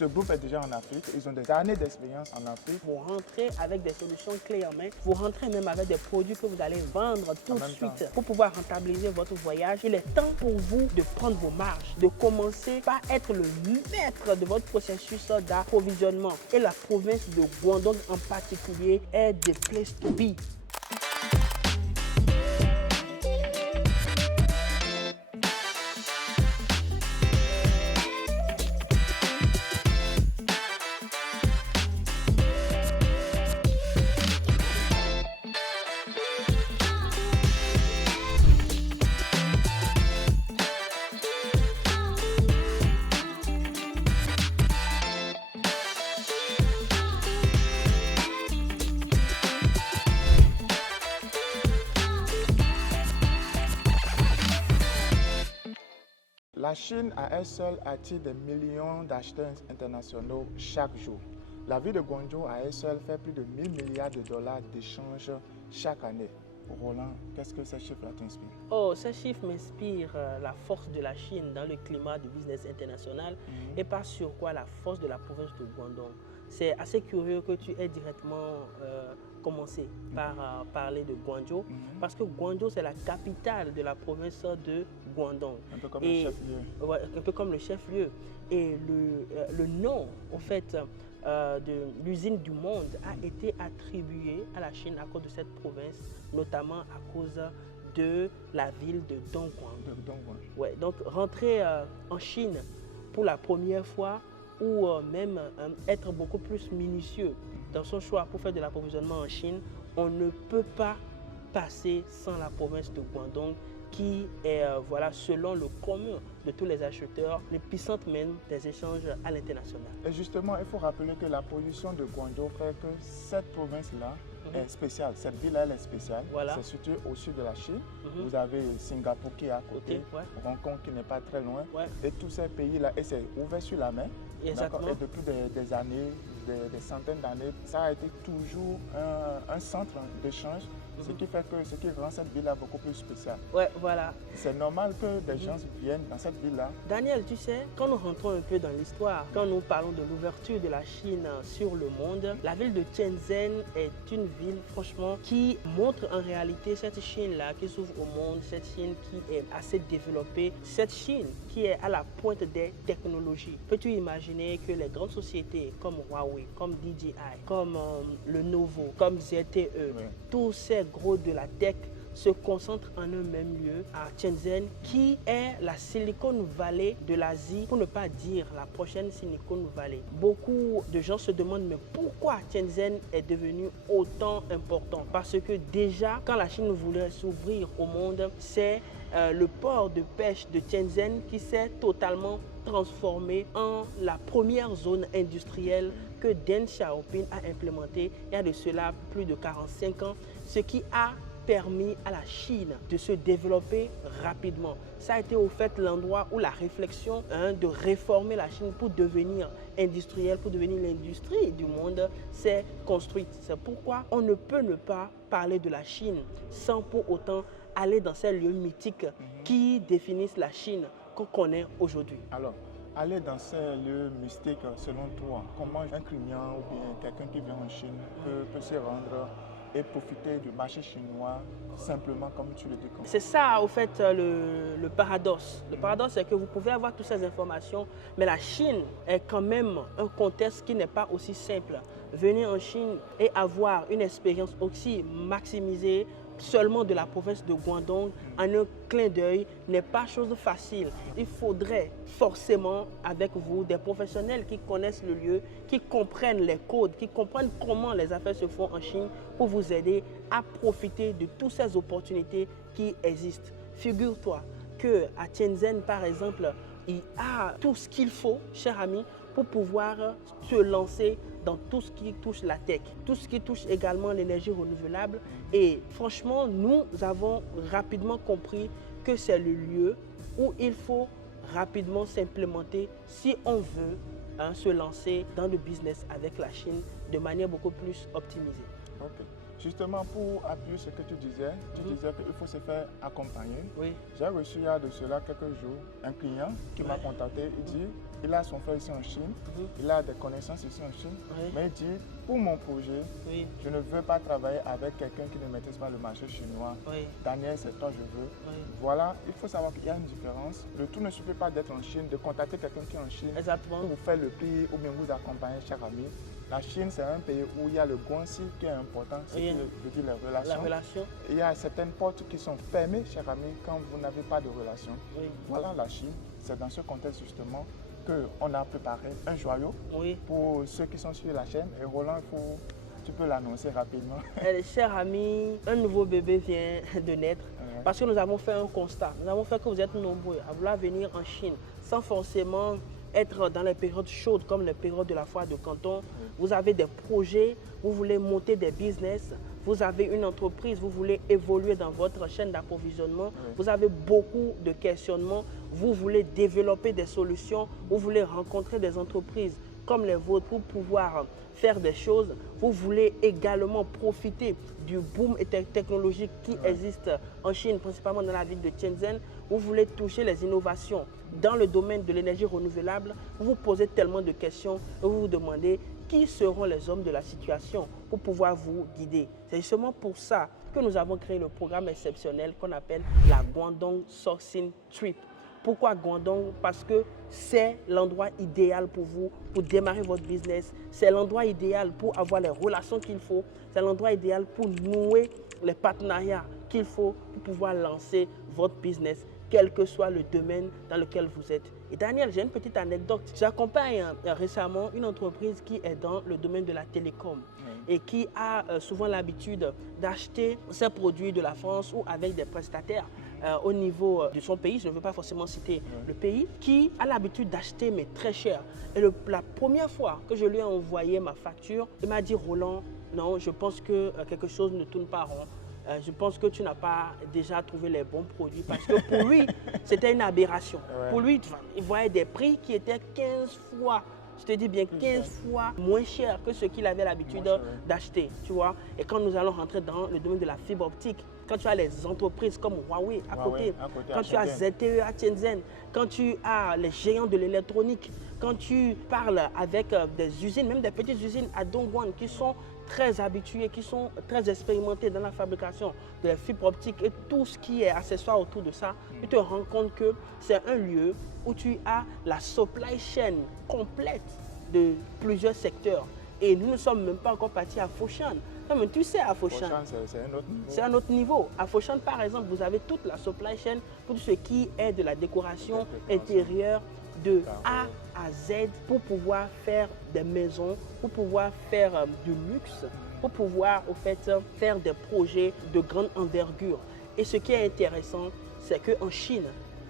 Ce groupe est déjà en Afrique. Ils ont des années d'expérience en Afrique. Vous rentrez avec des solutions clés en main. Vous rentrez même avec des produits que vous allez vendre tout de suite pour pouvoir rentabiliser votre voyage. Il est temps pour vous de prendre vos marges, de commencer par être le maître de votre processus d'approvisionnement. Et la province de Guangdong en particulier est the place to be. La Chine à elle seule attire des millions d'acheteurs internationaux chaque jour. La ville de Guangzhou à elle seule fait plus de 1000 milliards de dollars d'échanges chaque année. Roland, qu'est-ce que ces chiffres-là t'inspirent? Oh, ces chiffres m'inspirent la force de la Chine dans le climat du business international et par sur quoi la force de la province de Guangdong. C'est assez curieux que tu aies directement commencé par parler de Guangzhou parce que Guangzhou, c'est la capitale de la province de Guangdong. Un peu comme le chef-lieu. Ouais, un peu comme le chef-lieu. Et le nom, en fait, de l'usine du monde a été attribué à la Chine à cause de cette province, notamment à cause de la ville de Dongguan. Ouais, donc rentrer en Chine pour la première fois ou même être beaucoup plus minutieux dans son choix pour faire de l'approvisionnement en Chine, on ne peut pas passer sans la province de Guangdong qui est, voilà, selon le commun de tous les acheteurs, l'épicentre même des échanges à l'international. Et justement, il faut rappeler que la position de Guangzhou fait que cette province-là est spéciale. Cette ville-là, elle est spéciale. Voilà. C'est situé au sud de la Chine. Vous avez Singapour qui est à côté, Hong Kong qui n'est pas très loin. Et tous ces pays-là, et c'est ouvert sur la main. Exactement. Et depuis des années, des centaines d'années, ça a été toujours un centre d'échange, ce qui rend cette ville-là beaucoup plus spéciale. Ouais, voilà. C'est normal que des gens viennent dans cette ville-là. Daniel, tu sais, quand nous rentrons un peu dans l'histoire, quand nous parlons de l'ouverture de la Chine sur le monde, la ville de Shenzhen est une ville, franchement, qui montre en réalité cette Chine-là qui s'ouvre au monde, cette Chine qui est assez développée, cette Chine qui est à la pointe des technologies. Peux-tu imaginer que les grandes sociétés comme Huawei, comme DJI, comme Lenovo, comme ZTE, tous ces gros de la tech se concentrent en un même lieu à Shenzhen, qui est la Silicon Valley de l'Asie, pour ne pas dire la prochaine Silicon Valley. Beaucoup de gens se demandent mais pourquoi Shenzhen est devenu autant important? Parce que déjà, quand la Chine voulait s'ouvrir au monde, c'est le port de pêche de Shenzhen qui s'est totalement transformé en la première zone industrielle que Deng Xiaoping a implémentée il y a de cela plus de 45 ans, ce qui a permis à la Chine de se développer rapidement. Ça a été au fait l'endroit où la réflexion de réformer la Chine pour devenir industrielle, pour devenir l'industrie du monde s'est construite. C'est pourquoi on ne peut ne pas parler de la Chine sans pour autant aller dans ces lieux mythiques qui définissent la Chine qu'on connaît aujourd'hui. Alors, aller dans ces lieux mystiques, selon toi, comment un client ou bien quelqu'un qui vient en Chine peut s'y rendre et profiter du marché chinois simplement comme tu le dis? C'est ça, au fait, le paradoxe. Le paradoxe, c'est que vous pouvez avoir toutes ces informations, mais la Chine est quand même un contexte qui n'est pas aussi simple. Venir en Chine et avoir une expérience aussi maximisée seulement de la province de Guangdong en un clin d'œil n'est pas chose facile. Il faudrait forcément avec vous des professionnels qui connaissent le lieu, qui comprennent les codes, qui comprennent comment les affaires se font en Chine pour vous aider à profiter de toutes ces opportunités qui existent. Figure-toi qu'à Shenzhen, par exemple, il a tout ce qu'il faut, cher ami, pour pouvoir se lancer dans tout ce qui touche la tech, tout ce qui touche également l'énergie renouvelable. Et franchement, nous avons rapidement compris que c'est le lieu où il faut rapidement s'implémenter si on veut se lancer dans le business avec la Chine de manière beaucoup plus optimisée. Okay. Justement, pour appuyer ce que tu disais qu'il faut se faire accompagner. Oui. J'ai reçu il y a de cela quelques jours un client qui m'a contacté. Il dit il a son frère ici en Chine, il a des connaissances ici en Chine, Oui. mais il dit, pour mon projet, Oui. je ne veux pas travailler avec quelqu'un qui ne maîtrise pas le marché chinois. Oui. Daniel, c'est toi, je veux. Oui. Voilà, il faut savoir qu'il y a une différence. Le tout ne suffit pas d'être en Chine, de contacter quelqu'un qui est en Chine Exactement. pour vous faire le prix ou bien vous accompagner, cher ami. La Chine, c'est un pays où il y a le guanxi qui est important, ce qui Oui. veut dire les La relations. relation. Il y a certaines portes qui sont fermées, cher ami, quand vous n'avez pas de relation. Oui. Voilà la Chine. C'est dans ce contexte justement qu'on a préparé un joyau Oui. pour ceux qui sont sur la chaîne. Et Roland, tu peux l'annoncer rapidement. Chers amis, un nouveau bébé vient de naître parce que nous avons fait un constat. Nous avons fait que vous êtes nombreux à vouloir venir en Chine sans forcément être dans les périodes chaudes comme les périodes de la foire de Canton. Vous avez des projets, vous voulez monter des business, vous avez une entreprise, vous voulez évoluer dans votre chaîne d'approvisionnement, vous avez beaucoup de questionnements, vous voulez développer des solutions, vous voulez rencontrer des entreprises comme les vôtres pour pouvoir faire des choses. Vous voulez également profiter du boom technologique qui existe en Chine, principalement dans la ville de Shenzhen. Vous voulez toucher les innovations dans le domaine de l'énergie renouvelable. Vous vous posez tellement de questions et vous vous demandez qui seront les hommes de la situation pour pouvoir vous guider. C'est justement pour ça que nous avons créé le programme exceptionnel qu'on appelle la Guangdong Sourcing Trip. Pourquoi Guangdong? Parce que c'est l'endroit idéal pour vous, pour démarrer votre business. C'est l'endroit idéal pour avoir les relations qu'il faut. C'est l'endroit idéal pour nouer les partenariats qu'il faut pour pouvoir lancer votre business, quel que soit le domaine dans lequel vous êtes. Et Daniel, j'ai une petite anecdote. J'accompagne récemment une entreprise qui est dans le domaine de la télécom et qui a souvent l'habitude d'acheter ses produits de la France ou avec des prestataires au niveau de son pays, je ne veux pas forcément citer le pays, qui a l'habitude d'acheter mais très cher. Et la première fois que je lui ai envoyé ma facture, il m'a dit « Roland, non, je pense que quelque chose ne tourne pas rond. Je pense que tu n'as pas déjà trouvé les bons produits. » Parce que pour lui, c'était une aberration. Pour lui, il voyait des prix qui étaient 15 fois, je te dis bien 15 fois moins cher que ce qu'il avait l'habitude d'acheter. Tu vois. Et quand nous allons rentrer dans le domaine de la fibre optique, quand tu as les entreprises comme Huawei à côté, quand tu as ZTE à Shenzhen, quand tu as les géants de l'électronique, quand tu parles avec des usines, même des petites usines à Dongguan qui sont très habitués, qui sont très expérimentés dans la fabrication de la fibre optique et tout ce qui est accessoire autour de ça, tu te rends compte que c'est un lieu où tu as la supply chain complète de plusieurs secteurs. Et nous ne sommes même pas encore partis à Foshan. Non, mais tu sais, à Foshan, c'est un autre niveau. C'est un autre niveau. À Foshan, par exemple, vous avez toute la supply chain pour tout ce qui est de la décoration intérieure de A à Z pour pouvoir faire des maisons, pour pouvoir faire du luxe, pour pouvoir au fait, faire des projets de grande envergure. Et ce qui est intéressant, c'est qu'en Chine,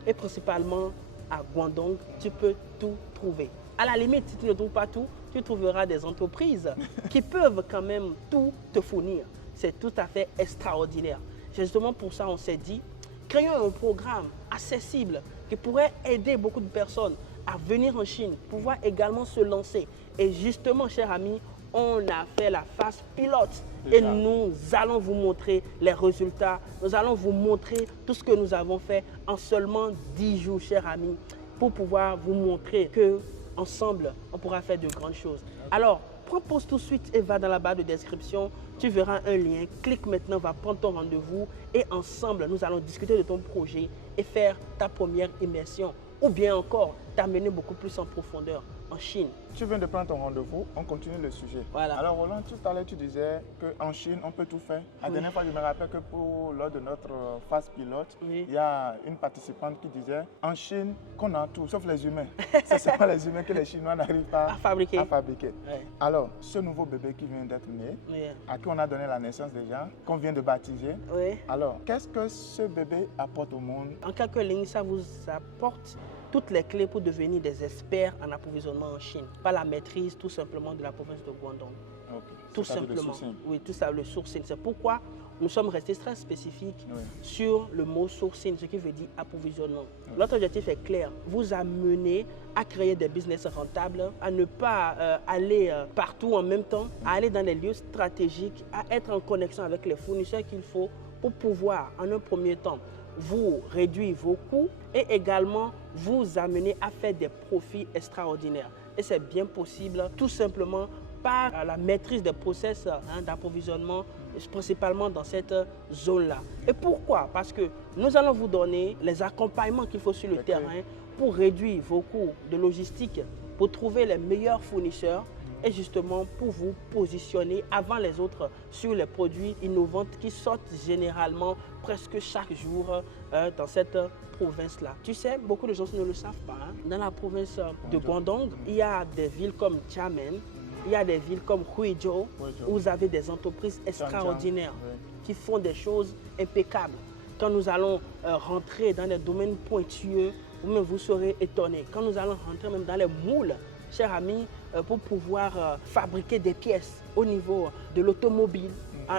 et principalement à Guangdong, tu peux tout trouver. À la limite, si tu ne trouves pas tout, tu trouveras des entreprises qui peuvent quand même tout te fournir. C'est tout à fait extraordinaire. C'est justement pour ça qu'on s'est dit, créons un programme accessible qui pourrait aider beaucoup de personnes à venir en Chine, pouvoir également se lancer. Et justement, chers amis, on a fait la phase pilote et nous allons vous montrer les résultats. Nous allons vous montrer tout ce que nous avons fait en seulement 10 jours, chers amis, pour pouvoir vous montrer que ensemble, on pourra faire de grandes choses. Alors, prends pause tout de suite et va dans la barre de description. Tu verras un lien. Clique maintenant, va prendre ton rendez-vous et ensemble, nous allons discuter de ton projet et faire ta première immersion ou bien encore t'amener beaucoup plus en profondeur en Chine. Tu viens de prendre ton rendez-vous, on continue le sujet. Voilà. Alors Roland, tout à l'heure tu disais qu'en Chine, on peut tout faire. La dernière fois, je me rappelle que lors de notre phase pilote, il y a une participante qui disait en Chine qu'on a tout, sauf les humains. C'est seulement les humains que les Chinois n'arrivent pas à fabriquer. Alors, ce nouveau bébé qui vient d'être né, à qui on a donné la naissance déjà, qu'on vient de baptiser, alors qu'est-ce que ce bébé apporte au monde? En quelques lignes, ça vous apporte toutes les clés pour devenir des experts en approvisionnement en Chine, par la maîtrise tout simplement de la province de Guangdong. Tout simplement. Oui, tout ça, le sourcing. C'est pourquoi nous sommes restés très spécifiques sur le mot sourcing, ce qui veut dire approvisionnement. Notre objectif est clair, vous amener à créer des business rentables, à ne pas aller partout en même temps, à aller dans les lieux stratégiques, à être en connexion avec les fournisseurs qu'il faut pour pouvoir, en un premier temps, vous réduire vos coûts et également vous amener à faire des profits extraordinaires. Et c'est bien possible tout simplement par la maîtrise des process d'approvisionnement, principalement dans cette zone-là. Et pourquoi? Parce que nous allons vous donner les accompagnements qu'il faut sur le terrain pour réduire vos coûts de logistique, pour trouver les meilleurs fournisseurs et justement pour vous positionner avant les autres sur les produits innovants qui sortent généralement presque chaque jour dans cette province-là. Tu sais, beaucoup de gens ne le savent pas. Hein. Dans la province de Guangdong, il y a des villes comme Xiamen, il y a des villes comme Huizhou, où vous avez des entreprises extraordinaires qui font des choses impeccables. Quand nous allons rentrer dans des domaines pointueux, vous-même vous serez étonnés. Quand nous allons rentrer même dans les moules, chers amis, pour pouvoir fabriquer des pièces au niveau de l'automobile,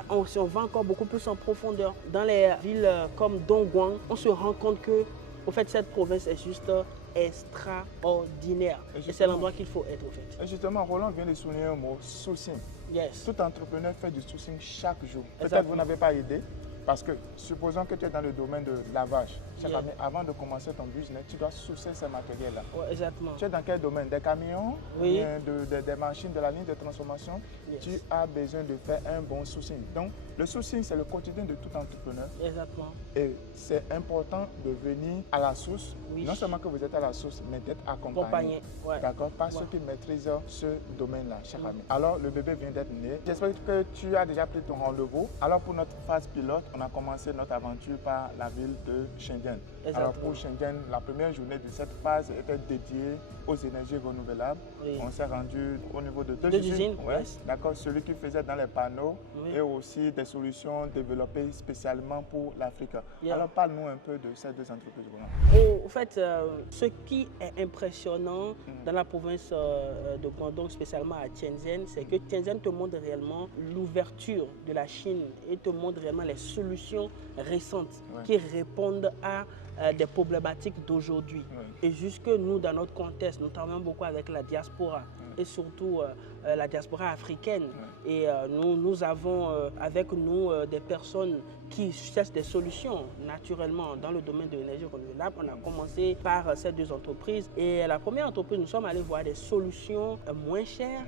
on va encore beaucoup plus en profondeur. Dans les villes comme Dongguan, on se rend compte que au fait, cette province est juste extraordinaire. Et c'est l'endroit qu'il faut être, au fait. Et justement, Roland vient de souligner un mot, sourcing. Yes. Tout entrepreneur fait du sourcing chaque jour. Peut-être que vous n'avez pas idée, parce que supposons que tu es dans le domaine de lavage. Chaque année, avant de commencer ton business, tu dois sourcer ces matériels-là. Ouais, exactement. Tu es dans quel domaine? Des camions, des machines de la ligne de transformation. Tu as besoin de faire un bon sourcing. Donc, le sourcing, c'est le quotidien de tout entrepreneur. Exactement. Et c'est important de venir à la source. Non seulement que vous êtes à la source, mais d'être accompagné. D'accord? Par ceux qui maîtrisent ce domaine-là, cher ami. Alors, le bébé vient d'être né. J'espère que tu as déjà pris ton rendez-vous. Alors, pour notre phase pilote, on a commencé notre aventure par la ville de Shenzhen. Alors pour Shenzhen, la première journée de cette phase était dédiée aux énergies renouvelables. On s'est rendu au niveau de deux usines. D'accord, celui qui faisait dans les panneaux et aussi des solutions développées spécialement pour l'Afrique. Alors parle-nous un peu de ces deux entreprises. Au fait, ce qui est impressionnant dans la province de Guangdong, spécialement à Shenzhen, c'est que Shenzhen te montre réellement l'ouverture de la Chine et te montre réellement les solutions récentes qui répondent à des problématiques d'aujourd'hui. Et jusque nous, dans notre contexte, nous travaillons beaucoup avec la diaspora et surtout la diaspora africaine. Et nous avons avec nous des personnes qui cherchent des solutions naturellement dans le domaine de l'énergie renouvelable. On a commencé par ces deux entreprises. Et la première entreprise, nous sommes allés voir des solutions moins chères,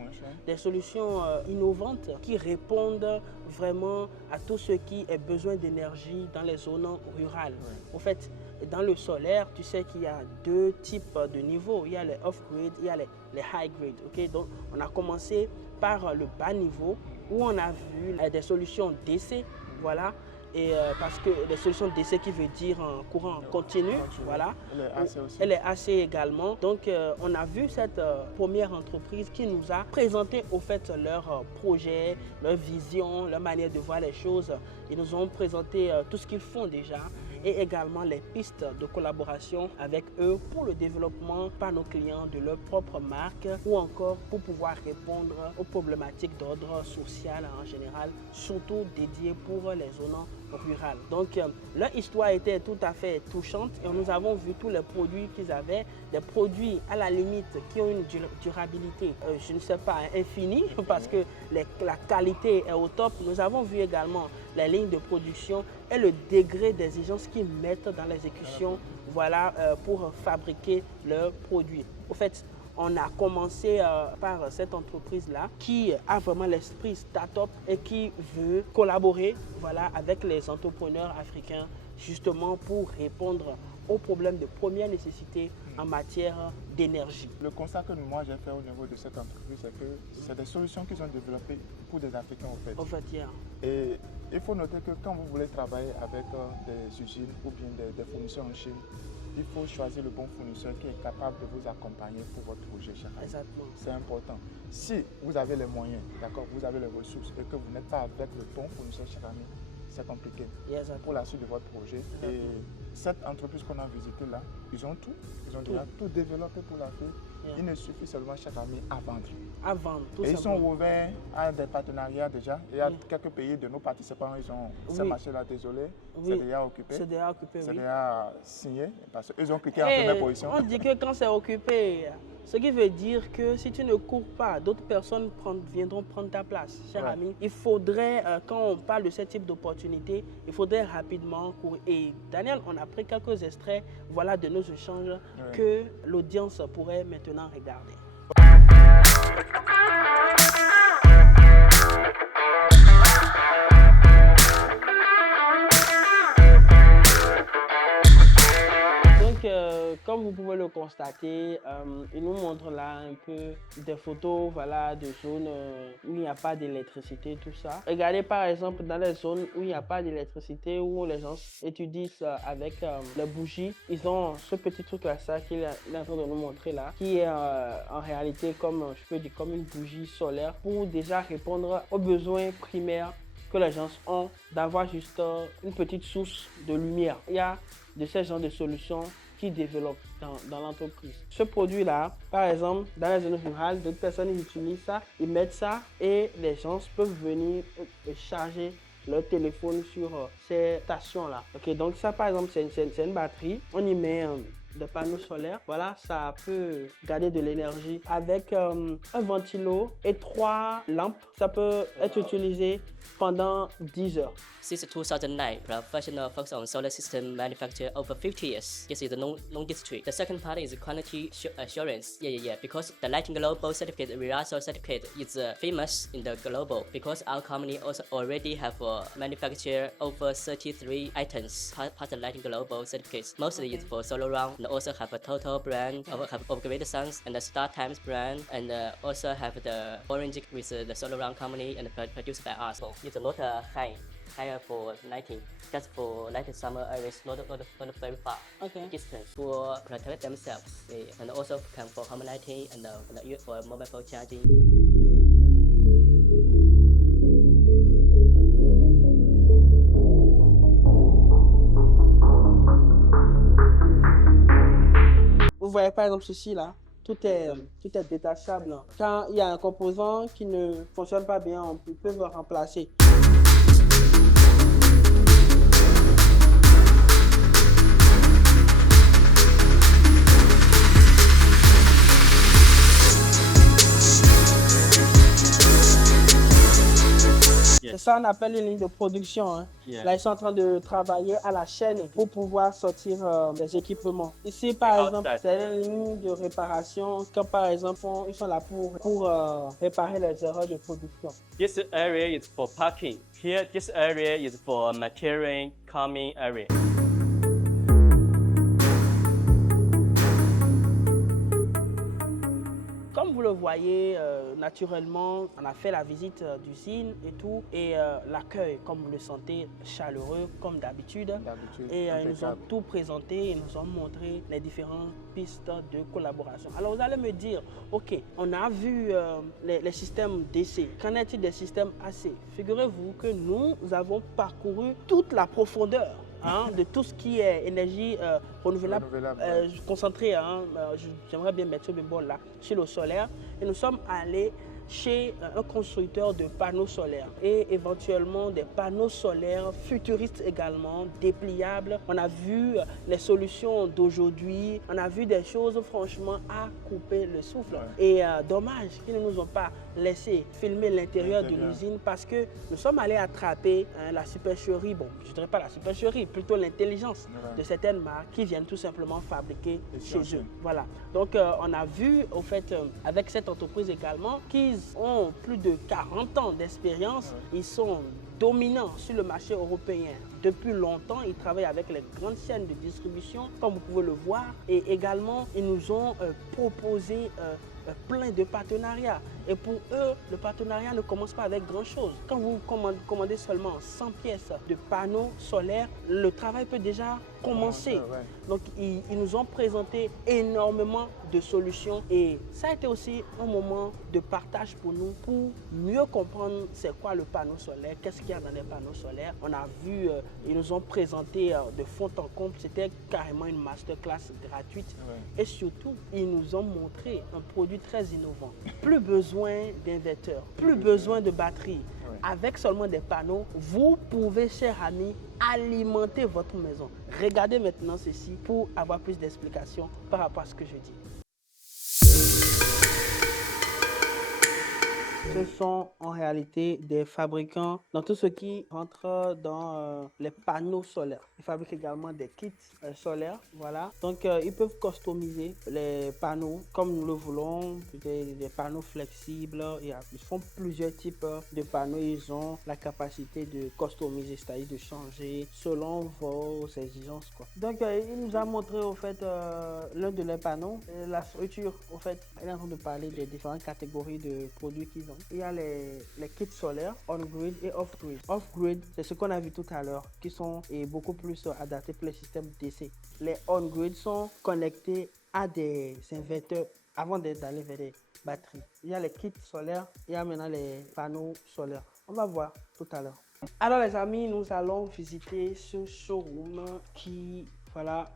des solutions innovantes qui répondent vraiment à tout ce qui est besoin d'énergie dans les zones rurales. En fait, dans le solaire, tu sais qu'il y a deux types de niveaux. Il y a les off-grid, il y a les high-grid. Okay? Donc, on a commencé par le bas niveau où on a vu des solutions DC, voilà. Et parce que des solutions DC qui veut dire en courant continu, voilà. Elle est AC également. Donc, on a vu cette première entreprise qui nous a présenté au fait leur projet, leur vision, leur manière de voir les choses. Ils nous ont présenté tout ce qu'ils font déjà et également les pistes de collaboration avec eux pour le développement par nos clients de leur propre marque ou encore pour pouvoir répondre aux problématiques d'ordre social en général, surtout dédiées pour les zones rurales. Donc, leur histoire était tout à fait touchante et nous avons vu tous les produits qu'ils avaient, des produits à la limite qui ont une durabilité, je ne sais pas, infinie parce que la qualité est au top. Nous avons vu également les lignes de production et le degré d'exigence qu'ils mettent dans l'exécution, voilà, pour fabriquer leurs produits. Au fait, on a commencé par cette entreprise-là qui a vraiment l'esprit start-up et qui veut collaborer, voilà, avec les entrepreneurs africains justement pour répondre aux problèmes de première nécessité en matière d'énergie. Le constat que moi j'ai fait au niveau de cette entreprise, c'est que c'est des solutions qu'ils ont développées pour des Africains en fait. Et il faut noter que quand vous voulez travailler avec des usines ou bien des fournisseurs en Chine, il faut choisir le bon fournisseur qui est capable de vous accompagner pour votre projet chaque année. Exactement. C'est important. Si vous avez les moyens, d'accord, vous avez les ressources et que vous n'êtes pas avec le bon fournisseur chaque année, c'est compliqué pour la suite de votre projet. Et cette entreprise qu'on a visitée là, ils ont tout. Ils ont déjà tout développé pour l'Afrique. Il ne suffit seulement chaque année à vendre. À vendre, tout et ils sont ouverts à des partenariats déjà. Il y a quelques pays de nos participants, ils ont ces marchés-là, désolé, c'est déjà occupé. C'est déjà occupé, c'est déjà signé parce qu'ils ont cliqué en première position. On dit que quand c'est occupé, Ce qui veut dire que si tu ne cours pas, d'autres personnes viendront prendre ta place. Cher ami, il faudrait, quand on parle de ce type d'opportunité, il faudrait rapidement courir. Et Daniel, on a pris quelques extraits voilà, de nos échanges que l'audience pourrait maintenant regarder. Comme vous pouvez le constater, il nous montre là un peu des photos voilà, de zones où il n'y a pas d'électricité, tout ça. Regardez par exemple dans les zones où il n'y a pas d'électricité, où les gens étudient avec les bougies. Ils ont ce petit truc là, ça qu'il est en train de nous montrer là, qui est en réalité comme, je peux dire, comme une bougie solaire pour déjà répondre aux besoins primaires que les gens ont d'avoir juste une petite source de lumière. Il y a de ces genres de solutions qui développent dans l'entreprise. Ce produit-là, par exemple, dans les zones rurales, d'autres personnes ils utilisent ça, ils mettent ça et les gens peuvent venir charger leur téléphone sur ces stations-là. Ok, donc ça, par exemple, c'est une batterie. On y met des panneaux solaires. Voilà, ça peut garder de l'énergie avec un ventilo et 3 lampes. Ça peut être utilisé pendant 10 heures. Since 2009, professional focus on solar system manufacture over 50 years. This is the long history. The second part is quality assurance. Yeah. Because the Lighting Global certificate, RIASO certificate, is famous in the global. Because our company also already have manufactured over 33 items part the Lighting Global certificates. Mostly is for solar round, and also have a Total brand, have Upgraded Sons and the Star Times brand, and also have the Orange with the solar round company and produced by us. So it's not higher for lighting, just for lighting summer areas, not very far distance for protect themselves, and also can for home lighting and for mobile phone charging. Vous voyez par exemple ceci là, tout est détachable. Quand il y a un composant qui ne fonctionne pas bien, on peut le remplacer. C'est ça qu'on appelle une ligne de production. Hein. Là, ils sont en train de travailler à la chaîne pour pouvoir sortir des équipements. Ici, par exemple, c'est une ligne de réparation. Quand, par exemple, ils sont là pour réparer les erreurs de production. This area is for parking. Here, this area is for material coming area. Comme vous le voyez, naturellement, on a fait la visite d'usine et tout, et l'accueil, comme vous le sentez, chaleureux, comme d'habitude. Et ils nous ont tout présenté, ils nous ont montré les différentes pistes de collaboration. Alors vous allez me dire, ok, on a vu les systèmes DC, qu'en est-il des systèmes AC? Figurez-vous que nous avons parcouru toute la profondeur de tout ce qui est énergie renouvelable. Concentrée. J'aimerais bien mettre ce bémol là sur le solaire. Et nous sommes allés chez un constructeur de panneaux solaires et éventuellement des panneaux solaires futuristes également, dépliables. On a vu les solutions d'aujourd'hui, on a vu des choses franchement à couper le souffle. Et dommage qu'ils ne nous ont pas laissé filmer l'intérieur de l'usine parce que nous sommes allés attraper la supercherie, bon, je ne dirais pas la supercherie, plutôt l'intelligence de certaines marques qui viennent tout simplement fabriquer chez eux. Voilà. Donc on a vu au fait avec cette entreprise également qu'ils ont plus de 40 ans d'expérience. Ils sont dominants sur le marché européen depuis longtemps. Ils travaillent avec les grandes chaînes de distribution, comme vous pouvez le voir. Et également, ils nous ont proposé plein de partenariats. Et pour eux, le partenariat ne commence pas avec grand-chose. Quand vous commandez seulement 100 pièces de panneaux solaires, le travail peut déjà commencer. Donc, ils nous ont présenté énormément de solutions. Et ça a été aussi un moment de partage pour nous, pour mieux comprendre c'est quoi le panneau solaire, qu'est-ce qu'il y a dans les panneaux solaires. On a vu, ils nous ont présenté de fond en comble, c'était carrément une masterclass gratuite. Et surtout, ils nous ont montré un produit très innovant. Plus besoin d'inverteurs, plus besoin de batterie. Avec seulement des panneaux, vous pouvez, chers amis, alimenter votre maison. Regardez maintenant ceci pour avoir plus d'explications par rapport à ce que je dis. Ce sont en réalité des fabricants dans tout ce qui rentre dans les panneaux solaires. Ils fabriquent également des kits solaires, voilà. Donc ils peuvent customiser les panneaux comme nous le voulons, des panneaux flexibles. Ils font plusieurs types de panneaux. Ils ont la capacité de customiser, c'est-à-dire de changer selon vos exigences, quoi. Donc il nous a montré au fait l'un de leurs panneaux, la structure. Au fait, elle est en train de parler des différentes catégories de produits qu'ils ont. Il y a les kits solaires on-grid et off-grid. Off-grid, c'est ce qu'on a vu tout à l'heure, qui sont beaucoup plus adaptés pour les systèmes DC. Les on-grid sont connectés à des inverteurs avant d'aller vers des batteries. Il y a les kits solaires, il y a maintenant les panneaux solaires. On va voir tout à l'heure. Alors les amis, nous allons visiter ce showroom qui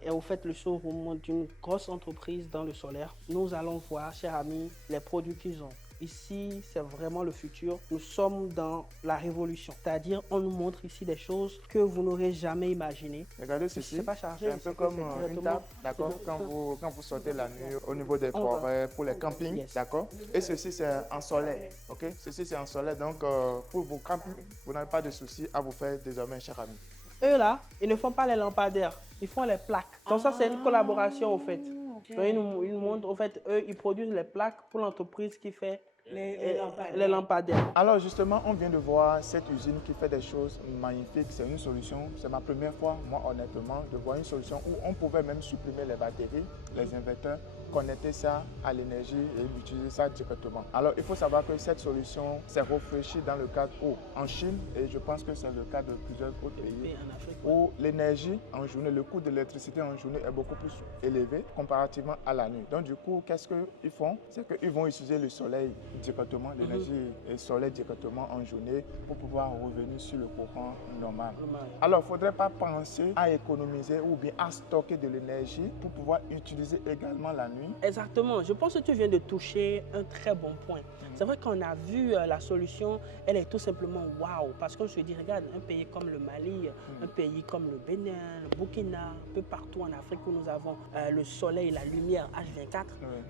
est au fait le showroom d'une grosse entreprise dans le solaire. Nous allons voir, chers amis, les produits qu'ils ont. Ici, c'est vraiment le futur. Nous sommes dans la révolution. C'est-à-dire, on nous montre ici des choses que vous n'aurez jamais imaginées. Regardez ceci. C'est pas chargé. C'est un peu comme une table, d'accord, quand vous sortez la nuit au niveau des forêts, pour les campings, Yes. d'accord. Et ceci, c'est en solaire, ok. Ceci, c'est en solaire, donc pour vos campings, vous n'avez pas de souci à vous faire désormais, cher ami. Eux là, ils ne font pas les lampadaires, ils font les plaques. Donc ça, c'est une collaboration au fait. Donc, ils nous montrent, au fait, eux, ils produisent les plaques pour l'entreprise qui fait les lampadaires. Alors justement, on vient de voir cette usine qui fait des choses magnifiques. C'est une solution, c'est ma première fois, moi honnêtement, de voir une solution où on pouvait même supprimer les batteries, les inverteurs, connecter ça à l'énergie et utiliser ça directement. Alors il faut savoir que cette solution s'est réfléchie dans le cadre en Chine, et je pense que c'est le cas de plusieurs autres pays En Afrique. où l'énergie en journée, le coût de l'électricité en journée est beaucoup plus élevé comparativement à la nuit. Donc du coup, qu'est-ce qu'ils font? C'est qu'ils vont utiliser le soleil directement, l'énergie solaire directement en journée pour pouvoir revenir sur le courant normal. Alors il ne faudrait pas penser à économiser ou bien à stocker de l'énergie pour pouvoir utiliser également la nuit. Exactement. Je pense que tu viens de toucher un très bon point. C'est vrai qu'on a vu la solution, elle est tout simplement waouh. Parce qu'on se dit, regarde, un pays comme le Mali, un pays comme le Bénin, le Burkina, un peu partout en Afrique où nous avons le soleil, la lumière H24,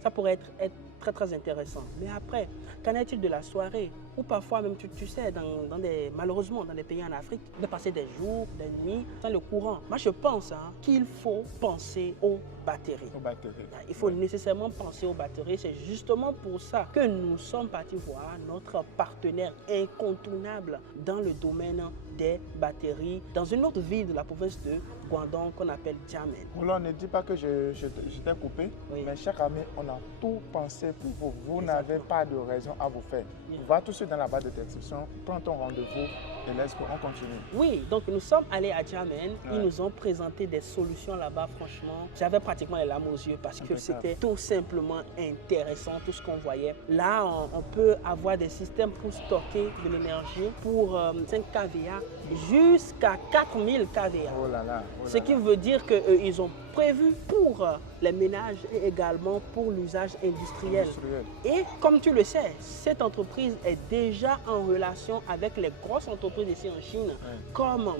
ça pourrait être très très intéressant. Mais après, qu'en est-il de la soirée? Ou parfois même, tu sais, malheureusement, dans des pays en Afrique, de passer des jours, des nuits sans le courant. Moi, je pense qu'il faut penser aux batteries. Il faut nécessairement penser aux batteries. C'est justement pour ça que nous sommes partis voir notre partenaire incontournable dans le domaine des batteries dans une autre ville de la province de Guangdong qu'on appelle Xiamen. Roland, ne dis pas que je t'ai coupé, mais cher ami, on a tout pensé pour vous. Vous n'avez pas de raison à vous faire. Va tout de suite dans la barre de description, prends ton rendez-vous et laisse qu'on continue. Oui, donc nous sommes allés à Xiamen, ils nous ont présenté des solutions là-bas, franchement. J'avais pratiquement les larmes aux yeux parce que c'était tout simplement intéressant, tout ce qu'on voyait. Là, on peut avoir des systèmes pour stocker de l'énergie pour 5 kVA jusqu'à 4000 kVA. Oh là là. Ce qui veut dire qu'ils ont prévu pour les ménages et également pour l'usage industriel. Et comme tu le sais, cette entreprise est déjà en relation avec les grosses entreprises ici en Chine, comme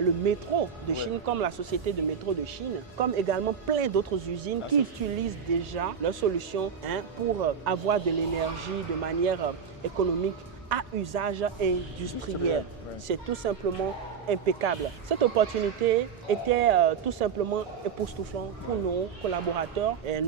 le métro de Chine, comme la société de métro de Chine, comme également plein d'autres usines qui utilisent déjà leurs solutions pour avoir de l'énergie de manière économique à usage industriel. C'est tout simplement impeccable. Cette opportunité était tout simplement époustouflante pour nos collaborateurs et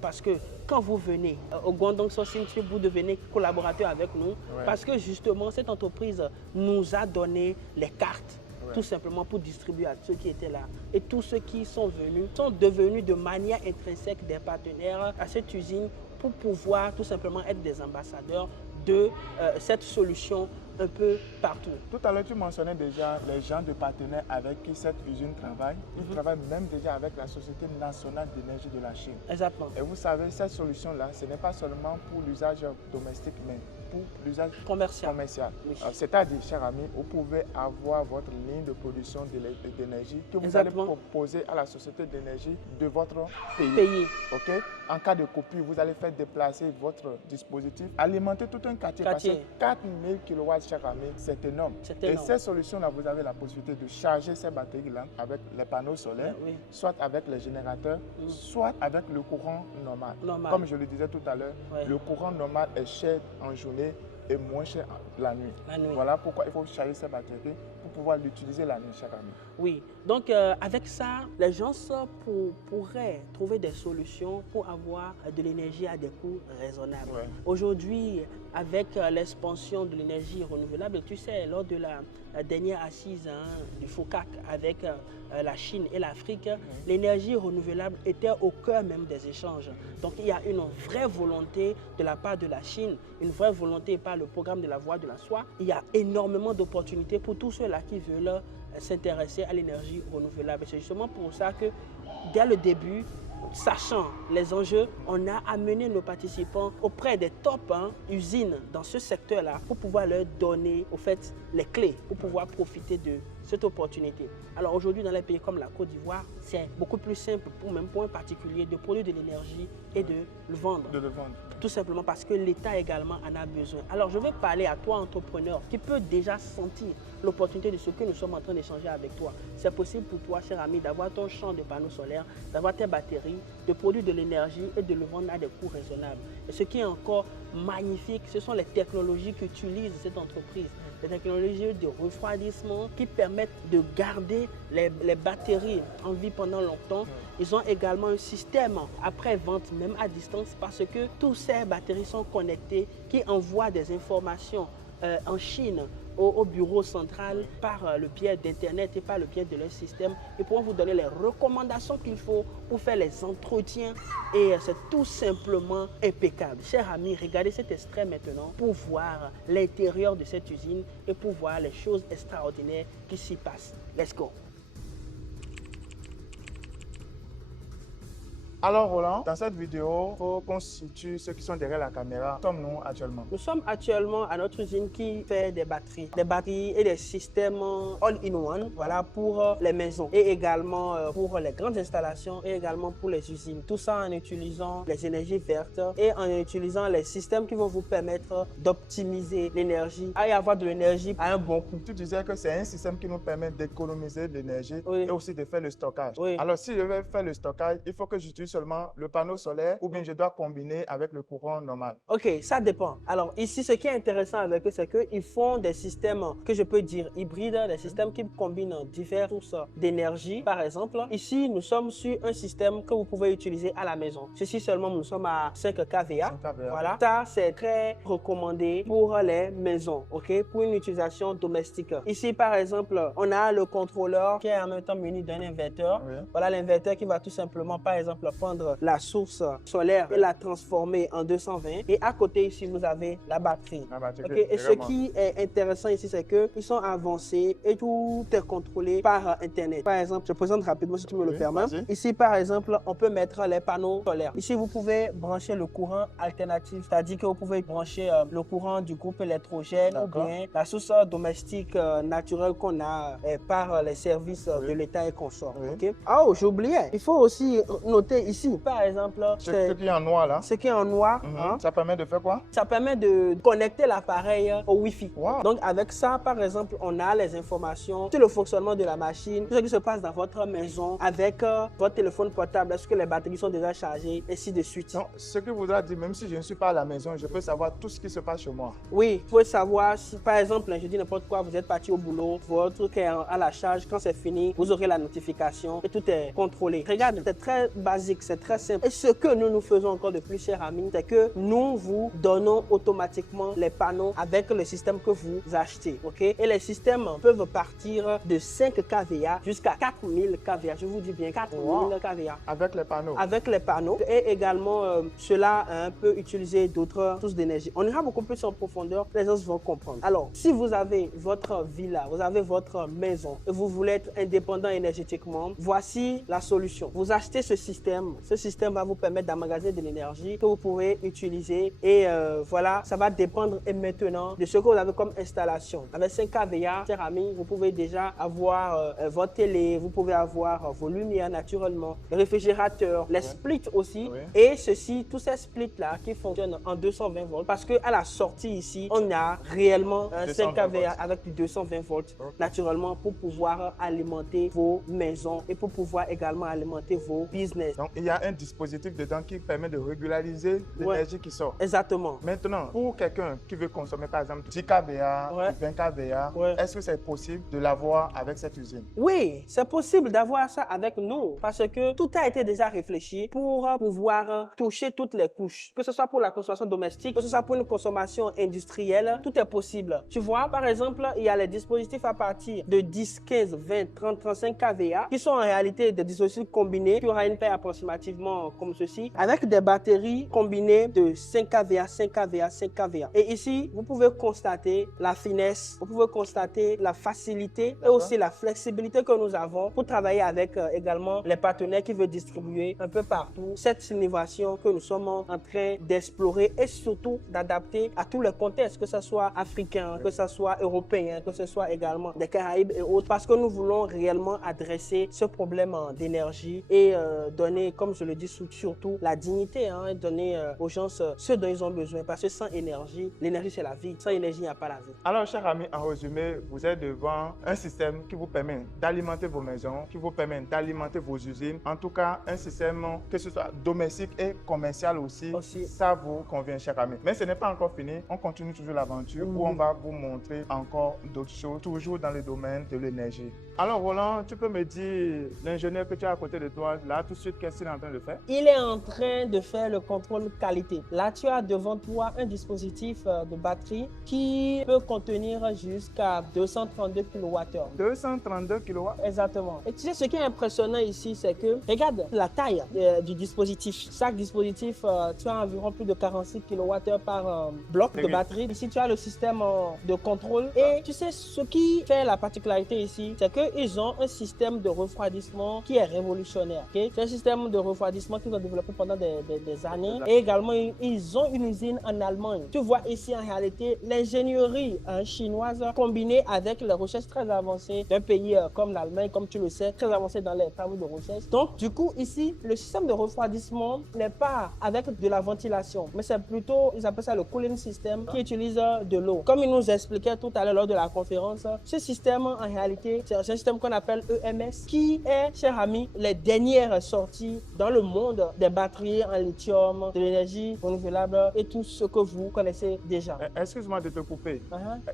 parce que quand vous venez au Guangdong Sourcing Trip, vous devenez collaborateur avec nous parce que justement cette entreprise nous a donné les cartes tout simplement pour distribuer à ceux qui étaient là. Et tous ceux qui sont venus sont devenus de manière intrinsèque des partenaires à cette usine pour pouvoir tout simplement être des ambassadeurs de cette solution un peu partout. Tout à l'heure, tu mentionnais déjà les gens de partenaires avec qui cette usine travaille. Ils travaillent même déjà avec la Société nationale d'énergie de la Chine. Exactement. Et vous savez, cette solution-là, ce n'est pas seulement pour l'usage domestique, mais pour l'usage commercial. Oui. C'est-à-dire, cher ami, vous pouvez avoir votre ligne de production d'énergie que vous allez proposer à la société d'énergie de votre pays. Ok? En cas de coupure, vous allez faire déplacer votre dispositif, alimenter tout un quartier. Parce que 4000 kW, cher ami, c'est énorme. Et ces solutions-là, vous avez la possibilité de charger ces batteries-là avec les panneaux solaires, soit avec les générateurs, soit avec le courant normal. Comme je le disais tout à l'heure, le courant normal est cher en journée est moins cher la nuit. La nuit. Voilà pourquoi il faut charger ces batteries pour pouvoir l'utiliser la nuit chaque année. Oui, donc avec ça, les gens pourraient trouver des solutions pour avoir de l'énergie à des coûts raisonnables. Ouais. Aujourd'hui, avec l'expansion de l'énergie renouvelable, tu sais, lors de la dernière assise du FOCAC avec la Chine et l'Afrique, l'énergie renouvelable était au cœur même des échanges. Donc il y a une vraie volonté de la part de la Chine, une vraie volonté par le programme de la Voie de la Soie. Il y a énormément d'opportunités pour tous ceux-là qui veulent s'intéresser à l'énergie renouvelable. C'est justement pour ça que dès le début, sachant les enjeux, on a amené nos participants auprès des top usines dans ce secteur-là pour pouvoir leur donner au fait les clés pour pouvoir profiter de cette opportunité. Alors aujourd'hui, dans les pays comme la Côte d'Ivoire, c'est beaucoup plus simple pour un particulier de produire de l'énergie et de le vendre. Tout simplement parce que l'État également en a besoin. Alors je vais parler à toi, entrepreneur, qui peut déjà sentir l'opportunité de ce que nous sommes en train d'échanger avec toi. C'est possible pour toi, cher ami, d'avoir ton champ de panneaux solaires, d'avoir tes batteries, de produire de l'énergie et de le vendre à des coûts raisonnables. Et ce qui est encore magnifique, ce sont les technologies qu'utilise cette entreprise. Les technologies de refroidissement qui permettent de garder les batteries en vie pendant longtemps. Ils ont également un système après-vente, même à distance, parce que toutes ces batteries sont connectées, qui envoient des informations en Chine au bureau central par le biais d'Internet et par le biais de leur système. Ils pourront vous donner les recommandations qu'il faut pour faire les entretiens et c'est tout simplement impeccable. Chers amis, regardez cet extrait maintenant pour voir l'intérieur de cette usine et pour voir les choses extraordinaires qui s'y passent. Let's go! Alors Roland, dans cette vidéo, il faut qu'on situe ceux qui sont derrière la caméra. Où sommes-nous actuellement? Nous sommes actuellement à notre usine qui fait des batteries et des systèmes all-in-one, voilà, pour les maisons et également pour les grandes installations et également pour les usines. Tout ça en utilisant les énergies vertes et en utilisant les systèmes qui vont vous permettre d'optimiser l'énergie et avoir de l'énergie à un bon coût. Tu disais que c'est un système qui nous permet d'économiser de l'énergie et aussi de faire le stockage. Oui. Alors si je vais faire le stockage, il faut que j'utilise seulement le panneau solaire ou bien je dois combiner avec le courant normal? Ok, ça dépend. Alors ici, ce qui est intéressant avec eux, c'est qu'ils font des systèmes que je peux dire hybrides, des systèmes qui combinent diverses sources d'énergie. Par exemple, ici, nous sommes sur un système que vous pouvez utiliser à la maison. Ceci seulement, nous sommes à 5 kVA. Voilà. Ça, c'est très recommandé pour les maisons, ok, pour une utilisation domestique. Ici, par exemple, on a le contrôleur qui est en même temps muni d'un inverteur. Oui. Voilà l'inverteur qui va tout simplement, par exemple, prendre la source solaire et la transformer en 220. Et à côté ici, vous avez la batterie. Okay? Et ce qui est intéressant ici, c'est qu'ils sont avancés et tout est contrôlé par Internet. Par exemple, je présente rapidement si tu me le permets. Ici, par exemple, on peut mettre les panneaux solaires. Ici, vous pouvez brancher le courant alternatif, c'est-à-dire que vous pouvez brancher le courant du groupe électrogène ou bien la source domestique naturelle qu'on a par les services de l'État et consorts. Okay? Oh, j'oubliais. Il faut aussi noter ici, par exemple, ce qui est en noir là. Ce qui est en noir. Ça permet de faire quoi? Ça permet de connecter l'appareil au Wi-Fi. Wow. Donc avec ça, par exemple, on a les informations sur le fonctionnement de la machine, tout ce qui se passe dans votre maison avec votre téléphone portable, est-ce que les batteries sont déjà chargées, et ainsi de suite. Donc, ce que vous avez dit, même si je ne suis pas à la maison, je peux savoir tout ce qui se passe chez moi. Oui, vous pouvez savoir si, par exemple, je dis n'importe quoi, vous êtes parti au boulot, votre truc est à la charge, quand c'est fini, vous aurez la notification et tout est contrôlé. Regarde, c'est très basique, c'est très simple. Et ce que nous faisons encore de plus, chers amis, c'est que nous vous donnons automatiquement les panneaux avec le système que vous achetez. Okay? Et les systèmes peuvent partir de 5 kVA jusqu'à 4000 kVA. Je vous dis bien 4000 kVA. Avec les panneaux. Avec les panneaux. Et également, cela peut utiliser d'autres sources d'énergie. On ira beaucoup plus en profondeur, les gens vont comprendre. Alors, si vous avez votre villa, vous avez votre maison et vous voulez être indépendant énergétiquement, voici la solution. Vous achetez ce système va vous permettre d'emmagasiner de l'énergie que vous pouvez utiliser et voilà, ça va dépendre et maintenant de ce que vous avez comme installation. Avec 5 kVA, chers amis, vous pouvez déjà avoir votre télé, vous pouvez avoir vos lumières naturellement, le réfrigérateur, les splits aussi et ceci, tous ces splits là qui fonctionnent en 220 volts parce que à la sortie ici, on a réellement 5 kVA avec du 220 volts naturellement pour pouvoir alimenter vos maisons et pour pouvoir également alimenter vos business. Donc il y a un dispositif dedans qui permet de régulariser l'énergie qui sort. Exactement. Maintenant, pour quelqu'un qui veut consommer par exemple 10 kVA, 20 kVA, est-ce que c'est possible de l'avoir avec cette usine? Oui, c'est possible d'avoir ça avec nous parce que tout a été déjà réfléchi pour pouvoir toucher toutes les couches. Que ce soit pour la consommation domestique, que ce soit pour une consommation industrielle, tout est possible. Tu vois, par exemple, il y a les dispositifs à partir de 10, 15, 20, 30, 35 kVA qui sont en réalité des dispositifs combinés qui aura une paire approximativement comme ceci avec des batteries combinées de 5 kVA, 5 kVA, 5 kVA. Et ici, vous pouvez constater la finesse, vous pouvez constater la facilité et aussi la flexibilité que nous avons pour travailler avec également les partenaires qui veulent distribuer un peu partout cette innovation que nous sommes en train d'explorer et surtout d'adapter à tous les contextes, que ce soit africain, que ce soit européen, que ce soit également des Caraïbes et autres, parce que nous voulons réellement adresser ce problème d'énergie et donner, comme je le dis, surtout la dignité, et donner aux gens ce dont ils ont besoin, parce que sans énergie, l'énergie c'est la vie, sans énergie il n'y a pas la vie. Alors, chers amis, en résumé, vous êtes devant un système qui vous permet d'alimenter vos maisons, qui vous permet d'alimenter vos usines, en tout cas un système que ce soit domestique et commercial aussi. Ça vous convient, chers amis. Mais ce n'est pas encore fini, on continue toujours l'aventure où on va vous montrer encore d'autres choses, toujours dans le domaine de l'énergie. Alors Roland, tu peux me dire, l'ingénieur que tu as à côté de toi, là tout de suite, qu'est-ce qu'il est en train de faire? Il est en train de faire le contrôle qualité. Là, tu as devant toi un dispositif de batterie qui peut contenir jusqu'à 232 kWh. 232 kW? Exactement. Et tu sais, ce qui est impressionnant ici, c'est que, regarde la taille du dispositif. Chaque dispositif, tu as environ plus de 46 kWh par bloc de batterie. Ici, tu as le système de contrôle. Et tu sais, ce qui fait la particularité ici, c'est qu'ils ont un système de refroidissement qui est révolutionnaire. Okay? C'est un système de refroidissement qu'ils ont développé pendant des années. Et également, ils ont une usine en Allemagne. Tu vois ici, en réalité, l'ingénierie chinoise combinée avec les recherches très avancées d'un pays comme l'Allemagne, comme tu le sais, très avancé dans les travaux de recherche. Donc, du coup, ici, le système de refroidissement n'est pas avec de la ventilation, mais c'est plutôt, ils appellent ça le cooling system, qui utilise de l'eau. Comme il nous expliquait tout à l'heure lors de la conférence, ce système, en réalité, c'est un système qu'on appelle EMS, qui est, chers amis, les dernières sorties dans le monde des batteries en lithium, de l'énergie renouvelable et tout ce que vous connaissez déjà. Excuse-moi de te couper.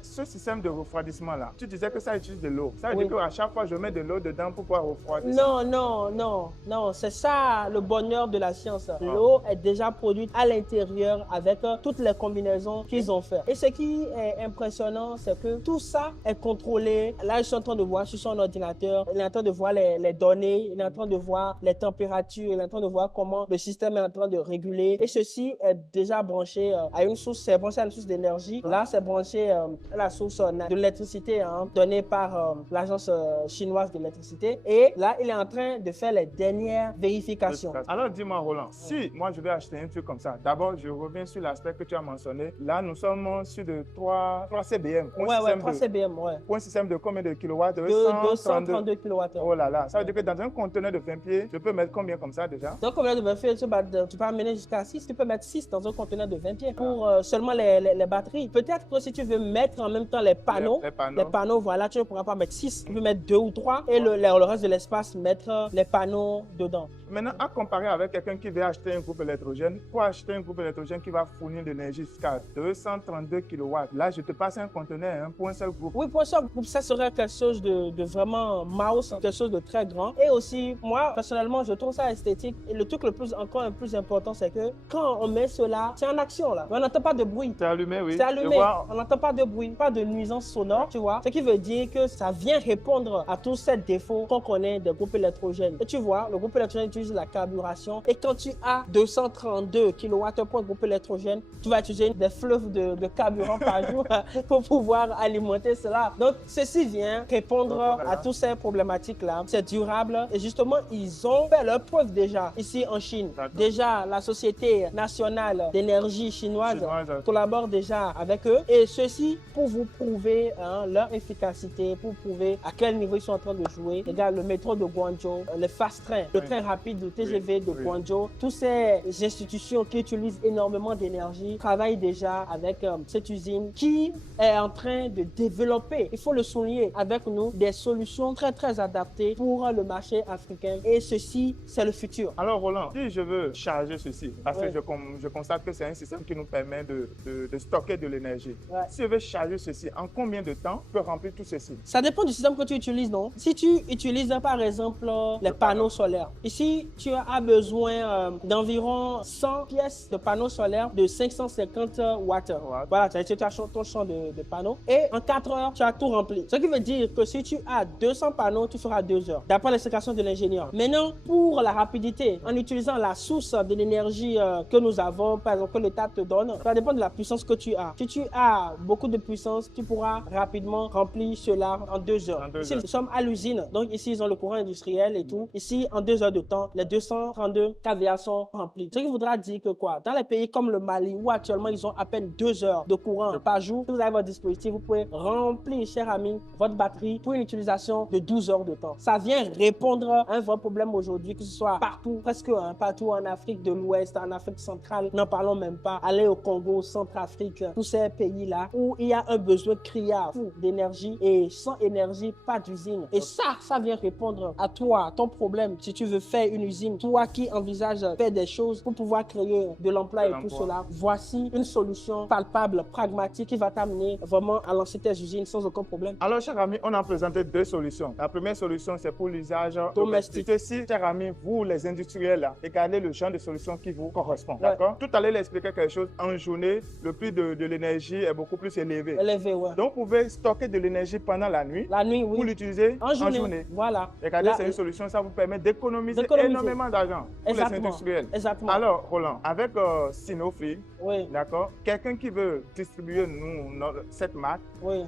Ce système de refroidissement-là, tu disais que ça utilise de l'eau. Ça veut dire qu'à chaque fois, je mets de l'eau dedans pour pouvoir refroidir. Non, c'est ça le bonheur de la science. L'eau est déjà produite à l'intérieur avec toutes les combinaisons qu'ils ont fait. Et ce qui est impressionnant, c'est que tout ça est contrôlé. Là, je suis en train de voir sur son ordinateur, il est en train de voir les données, il est en train de voir les températures, il est en train de voir comment le système est en train de réguler. Et ceci est déjà branché à une source, c'est branché à une source d'énergie. Là, c'est branché à la source de l'électricité donnée par l'agence chinoise de l'électricité. Et là, il est en train de faire les dernières vérifications. Alors, dis-moi, Roland, si moi je vais acheter un truc comme ça, d'abord, je reviens sur l'aspect que tu as mentionné. Là, nous sommes sur de 3 CBM. 3 CBM, Pour un système de combien de kilowatts? 232 kWh. Oh là là, ça veut dire que dans un conteneur de 20 pieds, je peux mettre combien comme ça déjà? Dans un conteneur de 20 pieds, tu peux amener jusqu'à 6. Tu peux mettre 6 dans un conteneur de 20 pieds pour seulement les batteries. Peut-être que si tu veux mettre en même temps les panneaux, voilà, tu ne pourras pas mettre 6. Tu peux mettre 2 ou 3 et le reste de l'espace, mettre les panneaux dedans. Maintenant, à comparer avec quelqu'un qui veut acheter un groupe électrogène, pour acheter un groupe électrogène qui va fournir de l'énergie jusqu'à 232 kW, là, je te passe un conteneur pour un seul groupe. Oui, pour un seul groupe, ça serait quelque chose de vraiment mouse, quelque chose de très grand. Et aussi, moi, personnellement, je trouve ça esthétique. Et le truc encore le plus important, c'est que quand on met cela, c'est en action, là. On n'entend pas de bruit. C'est allumé, oui. C'est allumé. On n'entend pas de bruit, pas de nuisance sonore, tu vois. Ce qui veut dire que ça vient répondre à tous ces défauts qu'on connaît des groupes électrogènes. Et tu vois, le groupe électrogène utilise la carburation. Et quand tu as 232 kW pour un groupe électrogène, tu vas utiliser des fleuves de carburant par jour pour pouvoir alimenter cela. Donc, ceci vient répondre à toutes ces problématiques-là. C'est durable. Et justement, ils ont fait leur preuve déjà ici en Chine. Déjà, la Société nationale d'énergie chinoise collabore déjà avec eux. Et ceci pour vous prouver leur efficacité, pour prouver à quel niveau ils sont en train de jouer. Regarde, le métro de Guangzhou, le fast train, le train rapide rapide de TGV de Guangzhou, toutes ces institutions qui utilisent énormément d'énergie travaillent déjà avec cette usine qui est en train de développer, il faut le souligner, avec nous, des solutions très adaptées pour le marché africain. Et ceci, c'est le futur. Alors Roland, si je veux charger ceci, parce que je constate que c'est un système qui nous permet de stocker de l'énergie. Si je veux charger ceci, en combien de temps je peux remplir tout ceci? Ça dépend du système que tu utilises, non? Si tu utilises par exemple les panneaux solaires, ici tu as besoin d'environ 100 pièces de panneaux solaires de 550 watts. Voilà, tu as ton champ de panneaux et en 4 heures, tu as tout rempli. Ce qui veut dire que si tu as 200 panneaux, tu feras 2 heures, d'après l'explication de l'ingénieur. Maintenant, pour la rapidité, en utilisant la source de l'énergie que nous avons, par exemple, que l'État te donne, ça dépend de la puissance que tu as. Si tu as beaucoup de puissance, tu pourras rapidement remplir cela en 2 heures. Ici, nous sommes à l'usine, donc ici, ils ont le courant industriel et tout. Ici, en 2 heures de temps, les 232 kVA sont remplis. Ce qui voudra dire que quoi? Dans les pays comme le Mali, où actuellement, ils ont à peine 2 heures de courant par jour, si vous avez votre dispositif, vous pouvez remplir, cher ami, votre batterie pour une utilisation de 12 heures de temps. Ça vient répondre à un vrai problème aujourd'hui, que ce soit partout, presque partout en Afrique de l'Ouest, en Afrique centrale, n'en parlons même pas. Aller au Congo, Centrafrique, tous ces pays-là où il y a un besoin criard d'énergie et sans énergie, pas d'usine. Et ça vient répondre à toi, à ton problème. Si tu veux faire une usine, toi qui envisages faire des choses pour pouvoir créer de l'emploi et tout cela, voici une solution palpable, pragmatique qui va t'amener vraiment à lancer tes usines sans aucun problème. Alors, cher ami, on a présenté 2 solutions. La première solution, c'est pour l'usage domestique. Ceci, cher ami, vous, les industriels, regardez le genre de solution qui vous correspond. D'accord? Tout à l'heure, il expliquait quelque chose. En journée, le prix de l'énergie est beaucoup plus élevé. Donc, vous pouvez stocker de l'énergie pendant la nuit. La nuit, oui. Pour l'utiliser en journée. Voilà. Regardez, c'est une solution, ça vous permet d'économiser énormément d'argent pour les industriels. Exactement. Alors, Roland, avec Sinofree, d'accord, quelqu'un qui veut distribuer cette marque,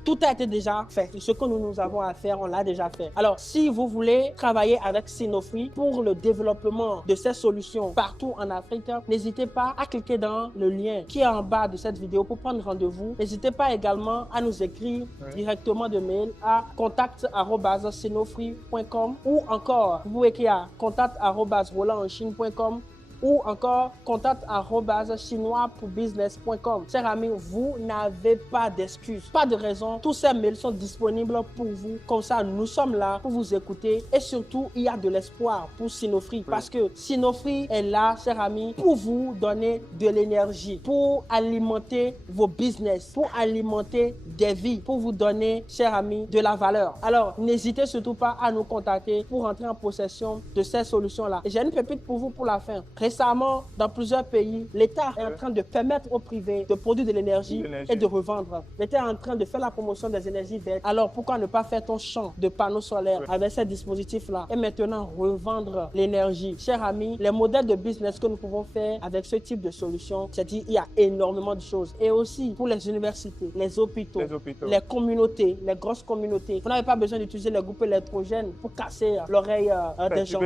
tout a été déjà fait. Ce que nous avons à faire, on l'a déjà fait. Alors, si vous voulez travailler avec Sinofree pour le développement de ces solutions partout en Afrique, n'hésitez pas à cliquer dans le lien qui est en bas de cette vidéo pour prendre rendez-vous. N'hésitez pas également à nous écrire directement de mail à contact@sinofree.com ou encore vous pouvez écrire à contact@rolandchine.com ou encore contact@chinoispourbusiness.com. Chers amis, vous n'avez pas d'excuses, pas de raison. Tous ces mails sont disponibles pour vous. Comme ça, nous sommes là pour vous écouter et surtout, il y a de l'espoir pour Sinofree parce que Sinofree est là, chers amis, pour vous donner de l'énergie, pour alimenter vos business, pour alimenter des vies, pour vous donner, chers amis, de la valeur. Alors, n'hésitez surtout pas à nous contacter pour entrer en possession de ces solutions-là. Et j'ai une pépite pour vous pour la fin. Récemment, dans plusieurs pays, l'État est en train de permettre aux privés de produire de l'énergie et de revendre. L'État est en train de faire la promotion des énergies vertes. Alors, pourquoi ne pas faire ton champ de panneaux solaires avec ces dispositifs-là et maintenant revendre l'énergie? Chers amis, les modèles de business que nous pouvons faire avec ce type de solution, c'est-à-dire il y a énormément de choses. Et aussi pour les universités, les hôpitaux, les communautés, les grosses communautés. Vous n'avez pas besoin d'utiliser les groupes électrogènes pour casser l'oreille des gens.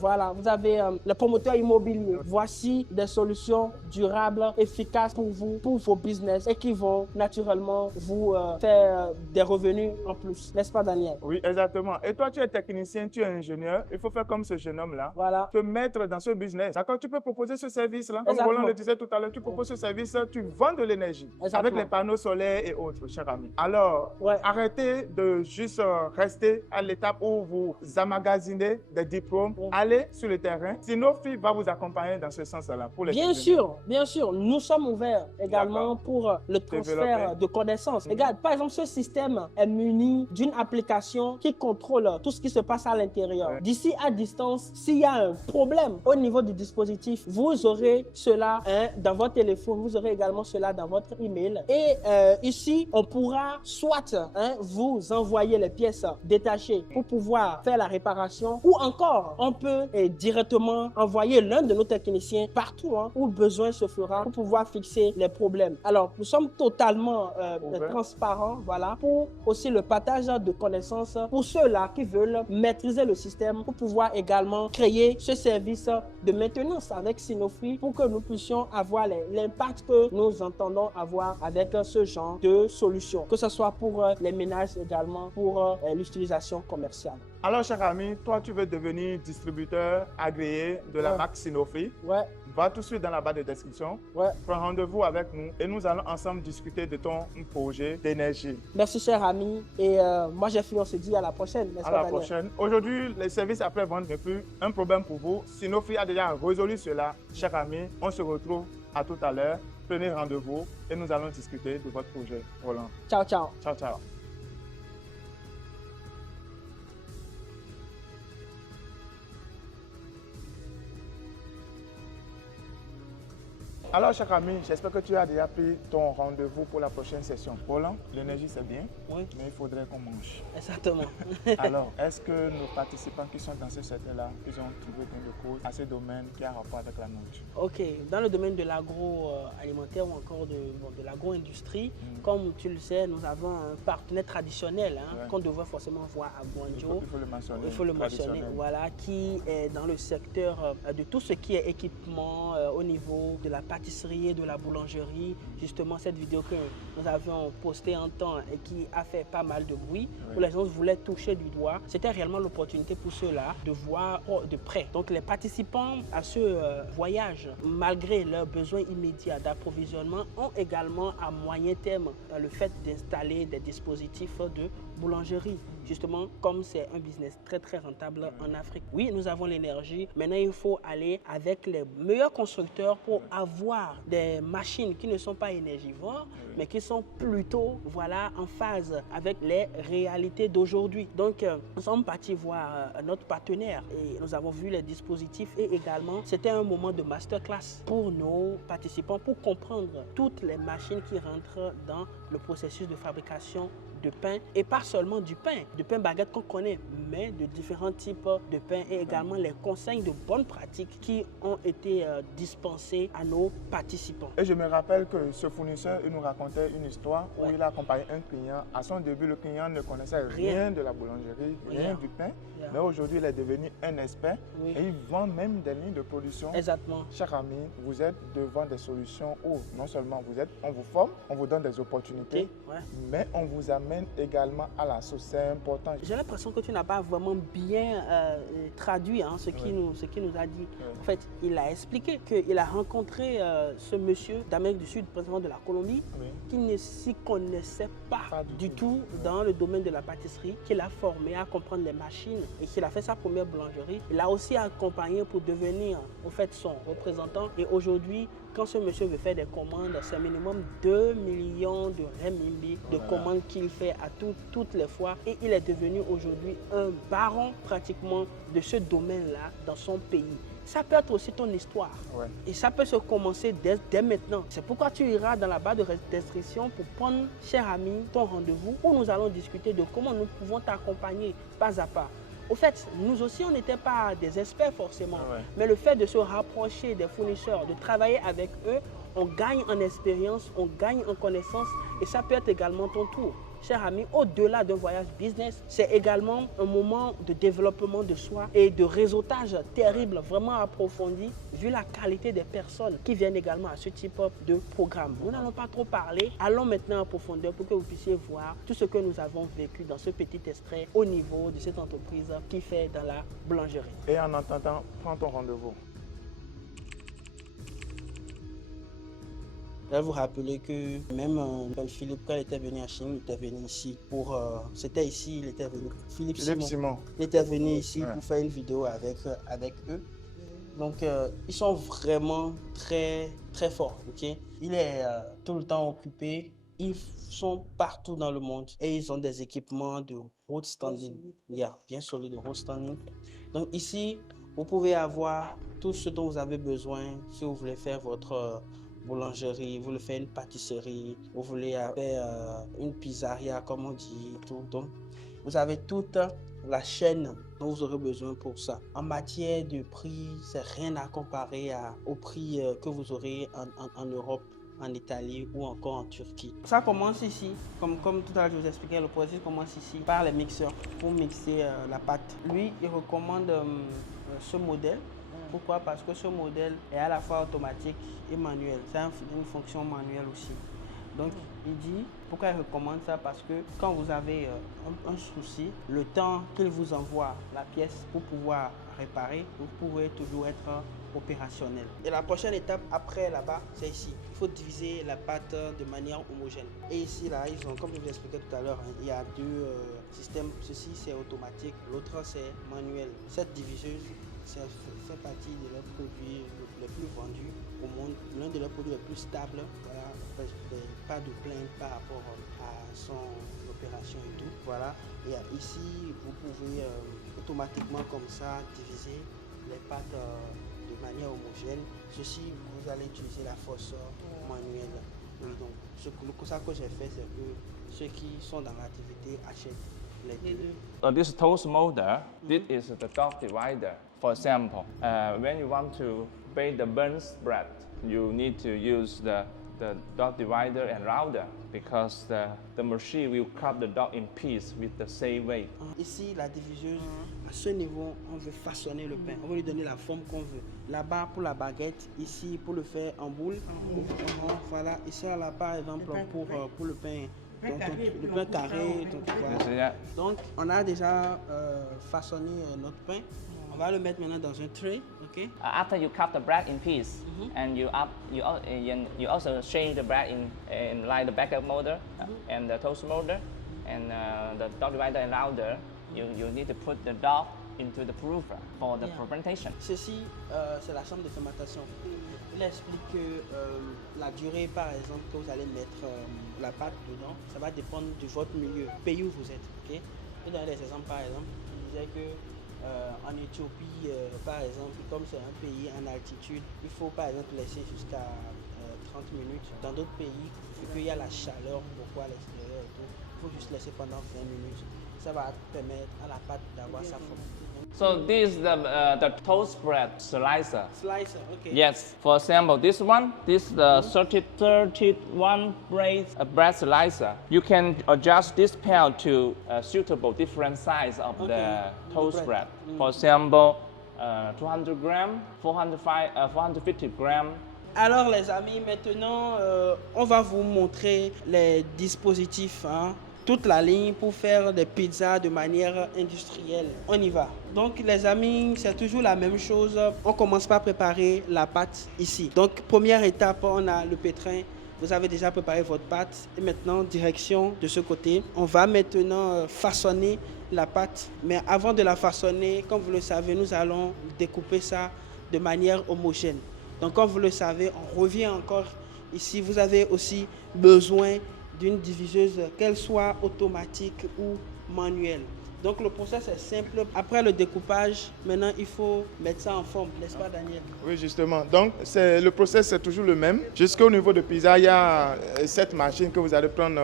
Voilà, vous avez le promoteur immobilier. Voici des solutions durables, efficaces pour vous, pour vos business et qui vont naturellement vous faire des revenus en plus. N'est-ce pas, Daniel? Oui, exactement. Et toi, tu es technicien, tu es ingénieur. Il faut faire comme ce jeune homme-là. Voilà. Te mettre dans ce business. D'accord? Tu peux proposer ce service-là. Comme Roland le disait tout à l'heure, tu proposes ce service, tu vends de l'énergie avec les panneaux solaires et autres, cher ami. Alors, arrêtez de juste rester à l'étape où vous amagasinez des diplômes. Allez sur le terrain. Sinofree va vous accompagner dans ce sens-là. Bien sûr, nous sommes ouverts également pour le transfert de connaissances. Regarde, par exemple, ce système est muni d'une application qui contrôle tout ce qui se passe à l'intérieur. D'ici à distance, s'il y a un problème au niveau du dispositif, vous aurez cela dans votre téléphone, vous aurez également cela dans votre email. Et ici, on pourra soit vous envoyer les pièces détachées pour pouvoir faire la réparation ou encore, on peut directement envoyer l'un de nos techniciens partout où besoin se fera pour pouvoir fixer les problèmes. Alors, nous sommes totalement transparents, voilà, pour aussi le partage de connaissances pour ceux-là qui veulent maîtriser le système pour pouvoir également créer ce service de maintenance avec Sinofree pour que nous puissions avoir l'impact que nous entendons avoir avec ce genre de solutions, que ce soit pour les ménages également, pour l'utilisation commerciale. Alors, cher ami, toi, tu veux devenir distributeur agréé de la Ouais. marque Sinofri. Ouais, Va tout de suite dans la barre de description. ouais. Prends rendez-vous avec nous et nous allons ensemble discuter de ton projet d'énergie. Merci, cher ami. Et moi, j'ai fini. On se dit à la prochaine. n'est-ce À pas, la Daniel? prochaine. Aujourd'hui, les services après-vente n'est plus un problème pour vous. Sinofri a déjà résolu cela. Chers amis, on se retrouve à tout à l'heure. Prenez rendez-vous et nous allons discuter de votre projet. Roland. Ciao, ciao. Ciao, ciao. Alors, cher ami, j'espère que tu as déjà pris ton rendez-vous pour la prochaine session. Roland, l'énergie c'est bien, Oui, mais il faudrait qu'on mange. exactement. Alors, est-ce que nos participants qui sont dans ce secteur-là, ils ont trouvé gain de cause à ce domaine qui a rapport avec la nourriture? Ok, dans le domaine de l'agroalimentaire ou encore de l'agro-industrie, comme tu le sais, nous avons un partenaire traditionnel Ouais. qu'on devrait forcément voir à Guangzhou. Il faut le mentionner. Il faut le mentionner, traditionnel. voilà, qui est dans le secteur de tout ce qui est équipement au niveau de la pâtisserie et de la boulangerie. Justement, cette vidéo que nous avions postée un temps et qui a fait pas mal de bruit, où les gens voulaient toucher du doigt, c'était réellement l'opportunité pour ceux-là de voir de près. Donc, les participants à ce voyage, malgré leurs besoins immédiats d'approvisionnement, ont également à moyen terme le fait d'installer des dispositifs de boulangerie. Justement, comme c'est un business très très rentable en Afrique. Oui, nous avons l'énergie. Maintenant, il faut aller avec les meilleurs constructeurs pour avoir des machines qui ne sont pas énergivores, mais qui sont plutôt en phase avec les réalités d'aujourd'hui. Donc, nous sommes partis voir notre partenaire et nous avons vu les dispositifs et également, c'était un moment de masterclass pour nos participants pour comprendre toutes les machines qui rentrent dans le processus de fabrication de pain, et pas seulement du pain baguette qu'on connaît, mais de différents types de pain et également les conseils de bonnes pratiques qui ont été dispensés à nos participants. Et je me rappelle que ce fournisseur, il nous racontait une histoire où Ouais. il a accompagné un client. À son début, le client ne connaissait rien de la boulangerie, rien du pain. Rien. Mais aujourd'hui, il est devenu un expert Oui. et il vend même des lignes de production. Exactement. Chers amis, vous êtes devant des solutions où non seulement on vous forme, on vous donne des opportunités, Ouais. mais on vous amène également à la source. C'est important. J'ai l'impression que tu n'as pas vraiment bien traduit ce qu'il nous a dit. En fait, il a expliqué qu'il a rencontré ce monsieur d'Amérique du Sud, précisément de la Colombie, Oui. qui ne s'y connaissait pas, Pas du du tout dans le domaine de la pâtisserie, qu'il a formé à comprendre les machines et qu'il a fait sa première boulangerie. Il a aussi accompagné pour devenir en fait son représentant. Et aujourd'hui, quand ce monsieur veut faire des commandes, c'est minimum 2 millions de renminbi de commandes qu'il fait à toutes les fois. Et il est devenu aujourd'hui un baron pratiquement de ce domaine-là dans son pays. Ça peut être aussi ton histoire. Ouais. Et ça peut se commencer dès maintenant. C'est pourquoi tu iras dans la barre de description pour prendre, cher ami, ton rendez-vous où nous allons discuter de comment nous pouvons t'accompagner pas à pas. Au fait, nous aussi, on n'était pas des experts forcément. Mais le fait de se rapprocher des fournisseurs, de travailler avec eux, on gagne en expérience, on gagne en connaissance et ça peut être également ton tour. Cher ami, au-delà d'un voyage business, c'est également un moment de développement de soi et de réseautage terrible, vraiment approfondi, vu la qualité des personnes qui viennent également à ce type de programme. Nous n'allons pas trop parler, allons maintenant en profondeur pour que vous puissiez voir tout ce que nous avons vécu dans ce petit extrait au niveau de cette entreprise qui fait dans la boulangerie. Et en entendant, prends ton rendez-vous. Je vais vous rappeler que même Philippe, quand il était venu à Chine, il était venu ici pour... c'était ici, il était venu. Philippe Simon. Il était venu ici pour faire une vidéo avec eux. Donc, ils sont vraiment très, très forts, ok? Il est tout le temps occupé. Ils sont partout dans le monde et ils ont des équipements de road standing. Bien solide, de road standing. Donc, ici, vous pouvez avoir tout ce dont vous avez besoin si vous voulez faire votre... boulangerie, vous voulez faire une pâtisserie, vous voulez faire une pizzeria comme on dit, tout. Donc, vous avez toute la chaîne dont vous aurez besoin pour ça. En matière de prix, c'est rien à comparer au prix que vous aurez en Europe, en Italie ou encore en Turquie. Ça commence ici, comme tout à l'heure je vous expliquais, le processus commence ici par les mixeurs pour mixer la pâte. Lui, il recommande ce modèle. Pourquoi? Parce que ce modèle est à la fois automatique et manuel. C'est une fonction manuelle aussi. Donc, il dit, pourquoi il recommande ça? Parce que quand vous avez un souci, le temps qu'il vous envoie la pièce pour pouvoir réparer, vous pouvez toujours être opérationnel. Et la prochaine étape après là-bas, c'est ici. Il faut diviser la pâte de manière homogène. Et ici, là, ils ont, comme je vous expliquais tout à l'heure, hein, il y a deux systèmes. Ceci, c'est automatique, l'autre, c'est manuel. Cette diviseuse, ça fait partie de leurs produits les plus vendus au monde, l'un de leurs produits les plus stables. Voilà, pas de plainte par rapport à son opération et tout. Voilà, et ici, vous pouvez automatiquement comme ça diviser les pâtes de manière homogène. Ceci, vous allez utiliser la force manuelle. Oui, donc, ce que j'ai fait, c'est que ceux qui sont dans l'activité achètent les deux. This toast molder, this is the dot divider. For example, when you want to bake the burnt bread, you need to use the dot divider and router because the machine will cut the dot in pieces with the same weight. Ici, la diviseuse, à ce niveau, on veut façonner le pain. On veut lui donner la forme qu'on veut. Là-bas, pour la baguette, ici, pour le faire en boule. Voilà, ici, là, par exemple, pour le pain. Donc, le pain carré. Voilà. Donc, on a déjà façonné notre pain. On va le mettre maintenant dans un tray, ok? After you cut the bread in pieces, and you also change the bread in like the baguette molder and the toast molder, and the dot divider and router. You need to put the dough into the proofer for the fermentation. Ceci, c'est la chambre de fermentation. Il explique que la durée, par exemple, que vous allez mettre la pâte dedans, ça va dépendre de votre milieu, pays où vous êtes. Ok? Je vais donner des exemples, par exemple. Je disais que en Éthiopie, par exemple, comme c'est un pays en altitude, il faut par exemple laisser jusqu'à 30 minutes. Dans d'autres pays, vu qu'il y a la chaleur beaucoup à l'extérieur et tout, il faut juste laisser pendant 20 minutes. Ça va permettre à la pâte d'avoir sa forme. So this is the toast bread slicer. Slicer, okay. Yes. For example, this one, this is the 31 bread slicer. You can adjust this pair to suitable different size of the toast bread. For example, 200 grams, 450 grams. Alors les amis, maintenant on va vous montrer les dispositifs, hein, toute la ligne pour faire des pizzas de manière industrielle. On y va. Donc les amis, c'est toujours la même chose. On commence par préparer la pâte ici. Donc première étape, on a le pétrin. Vous avez déjà préparé votre pâte et maintenant direction de ce côté. On va maintenant façonner la pâte. Mais avant de la façonner, comme vous le savez, nous allons découper ça de manière homogène. Donc comme vous le savez, on revient encore ici. Vous avez aussi besoin d'une diviseuse, qu'elle soit automatique ou manuelle. Donc le process est simple. Après le découpage, maintenant il faut mettre ça en forme, n'est-ce pas Daniel? Oui, justement. Donc le process c'est toujours le même. Jusqu'au niveau de pizza, il y a cette machine que vous allez prendre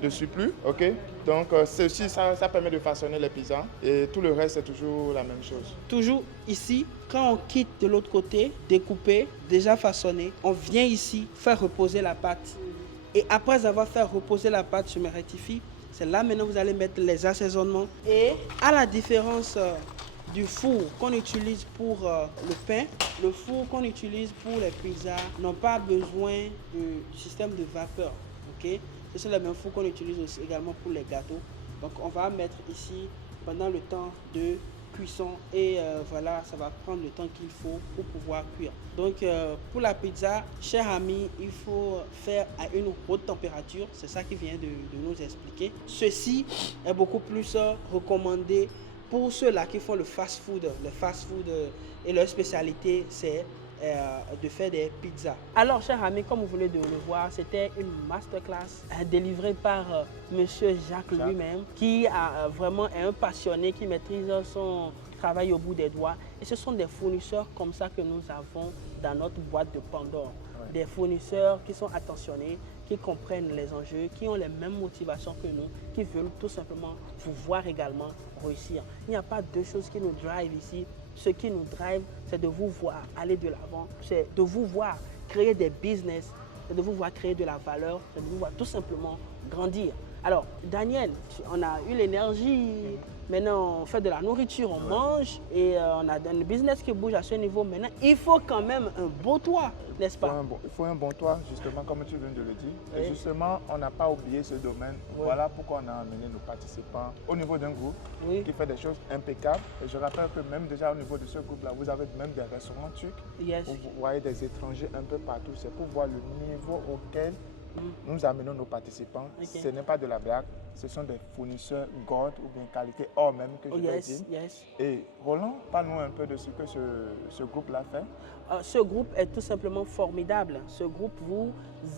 de surplus. Ok. Donc ceci, ça permet de façonner les pizzas et tout le reste c'est toujours la même chose. Toujours ici, quand on quitte de l'autre côté, découpé, déjà façonné, on vient ici faire reposer la pâte. Et après avoir fait reposer la pâte, je me rectifie, c'est là maintenant vous allez mettre les assaisonnements. Et à la différence du four qu'on utilise pour le pain, le four qu'on utilise pour les pizzas n'ont pas besoin du système de vapeur. Okay? C'est le même four qu'on utilise aussi également pour les gâteaux. Donc on va mettre ici pendant le temps de cuisson et voilà, ça va prendre le temps qu'il faut pour pouvoir cuire. Donc pour la pizza, chers amis, il faut faire à une haute température, c'est ça qui vient de nous expliquer. Ceci est beaucoup plus recommandé pour ceux-là qui font le fast-food. Le fast-food et leur spécialité, c'est de faire des pizzas. Alors, chers amis, comme vous venez de le voir, c'était une masterclass délivrée par Monsieur Jacques lui-même, qui vraiment est un passionné, qui maîtrise son travail au bout des doigts. Et ce sont des fournisseurs comme ça que nous avons dans notre boîte de Pandore. Ouais. Des fournisseurs qui sont attentionnés, qui comprennent les enjeux, qui ont les mêmes motivations que nous, qui veulent tout simplement pouvoir également réussir. Il n'y a pas deux choses qui nous drivent ici. Ce qui nous drive, c'est de vous voir aller de l'avant, c'est de vous voir créer des business, c'est de vous voir créer de la valeur, c'est de vous voir tout simplement grandir. Alors, Daniel, on a eu l'énergie, maintenant on fait de la nourriture, on mange et on a un business qui bouge à ce niveau. Maintenant, il faut quand même un beau toit, n'est-ce pas? Il faut un bon toit, justement, comme tu viens de le dire. Oui. Et justement, on n'a pas oublié ce domaine. Oui. Voilà pourquoi on a amené nos participants au niveau d'un groupe Oui. qui fait des choses impeccables. Et je rappelle que même déjà au niveau de ce groupe-là, vous avez même des restaurants turcs. Yes. Où vous voyez des étrangers un peu partout. C'est pour voir le niveau auquel nous amenons nos participants. Ok. Ce n'est pas de la blague. Ce sont des fournisseurs God ou bien qualité or même que je vais dire. Yes. Et Roland, parle-nous un peu de ce que ce groupe-là fait. Ce groupe est tout simplement formidable. Ce groupe vous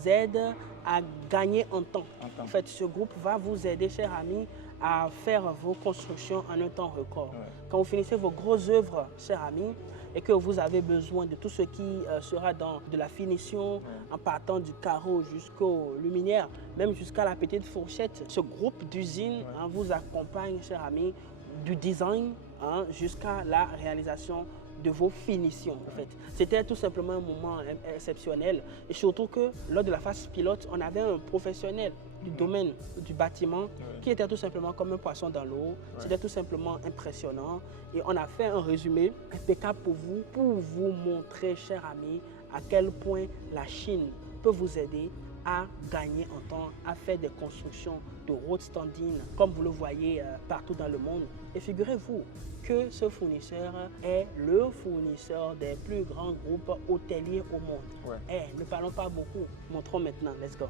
aide à gagner en temps. En fait, ce groupe va vous aider, chers amis, à faire vos constructions en un temps record. Ouais. Quand vous finissez vos grosses œuvres, chers amis, et que vous avez besoin de tout ce qui sera dans de la finition, en partant du carreau jusqu'aux luminaires, même jusqu'à la petite fourchette, ce groupe d'usines vous accompagne, chers amis, du design jusqu'à la réalisation de vos finitions. En fait. C'était tout simplement un moment exceptionnel. Et surtout que lors de la phase pilote, on avait un professionnel du domaine du bâtiment qui était tout simplement comme un poisson dans l'eau. C'était tout simplement impressionnant. Et on a fait un résumé impeccable pour vous montrer, chers amis, à quel point la Chine peut vous aider à gagner en temps, à faire des constructions de road standing, comme vous le voyez partout dans le monde. Et figurez-vous que ce fournisseur est le fournisseur des plus grands groupes hôteliers au monde. Ne parlons pas beaucoup, montrons maintenant, let's go.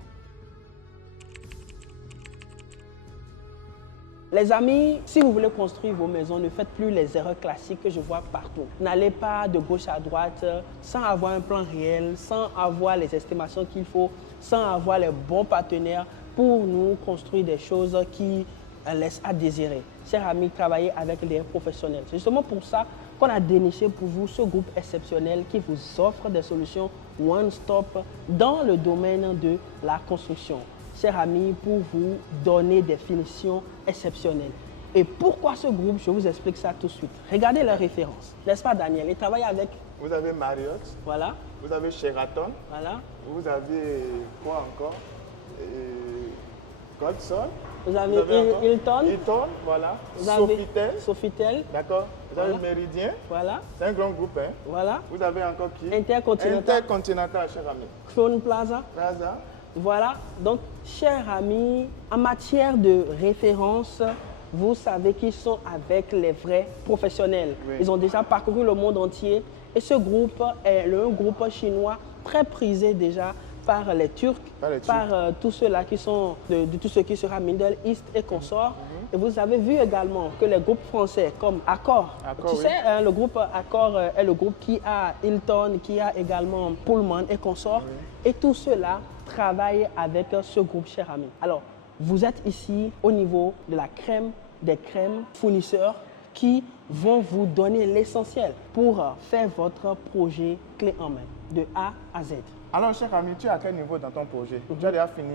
Les amis, si vous voulez construire vos maisons, ne faites plus les erreurs classiques que je vois partout. N'allez pas de gauche à droite sans avoir un plan réel, sans avoir les estimations qu'il faut, sans avoir les bons partenaires pour nous construire des choses qui laissent à désirer. Chers amis, travaillez avec des professionnels. C'est justement pour ça qu'on a déniché pour vous ce groupe exceptionnel qui vous offre des solutions one-stop dans le domaine de la construction. Chers amis, pour vous donner des finitions exceptionnelles. Et pourquoi ce groupe? Je vous explique ça tout de suite. Regardez leurs références. N'est-ce pas, Daniel? Ils travaillent avec... Vous avez Marriott. Voilà. Vous avez Sheraton. Voilà. Vous avez quoi encore? Goldson. Vous avez Hilton. Hilton, voilà. Vous avez Sofitel. Sofitel. D'accord. Vous avez Méridien. Voilà. C'est un grand groupe, hein. Voilà. Vous avez encore qui? Intercontinental. Intercontinental, cher ami. Crown Plaza. Plaza. Voilà. Donc, chers amis, en matière de référence, vous savez qu'ils sont avec les vrais professionnels. Oui. Ils ont déjà parcouru le monde entier. Et ce groupe est un groupe chinois très prisé déjà par les Turcs, par tous ceux-là qui sont, de tout ce qui sera Middle East et consorts. Et vous avez vu également que les groupes français comme Accor, tu sais, le groupe Accor est le groupe qui a Hilton, qui a également Pullman et consorts. Et tous ceux-là travaillent avec ce groupe, chers amis. Alors, vous êtes ici au niveau de la crème des crèmes fournisseurs qui vont vous donner l'essentiel pour faire votre projet clé en main, de A à Z. Alors, cher ami, tu es à quel niveau dans ton projet? Tu as déjà fini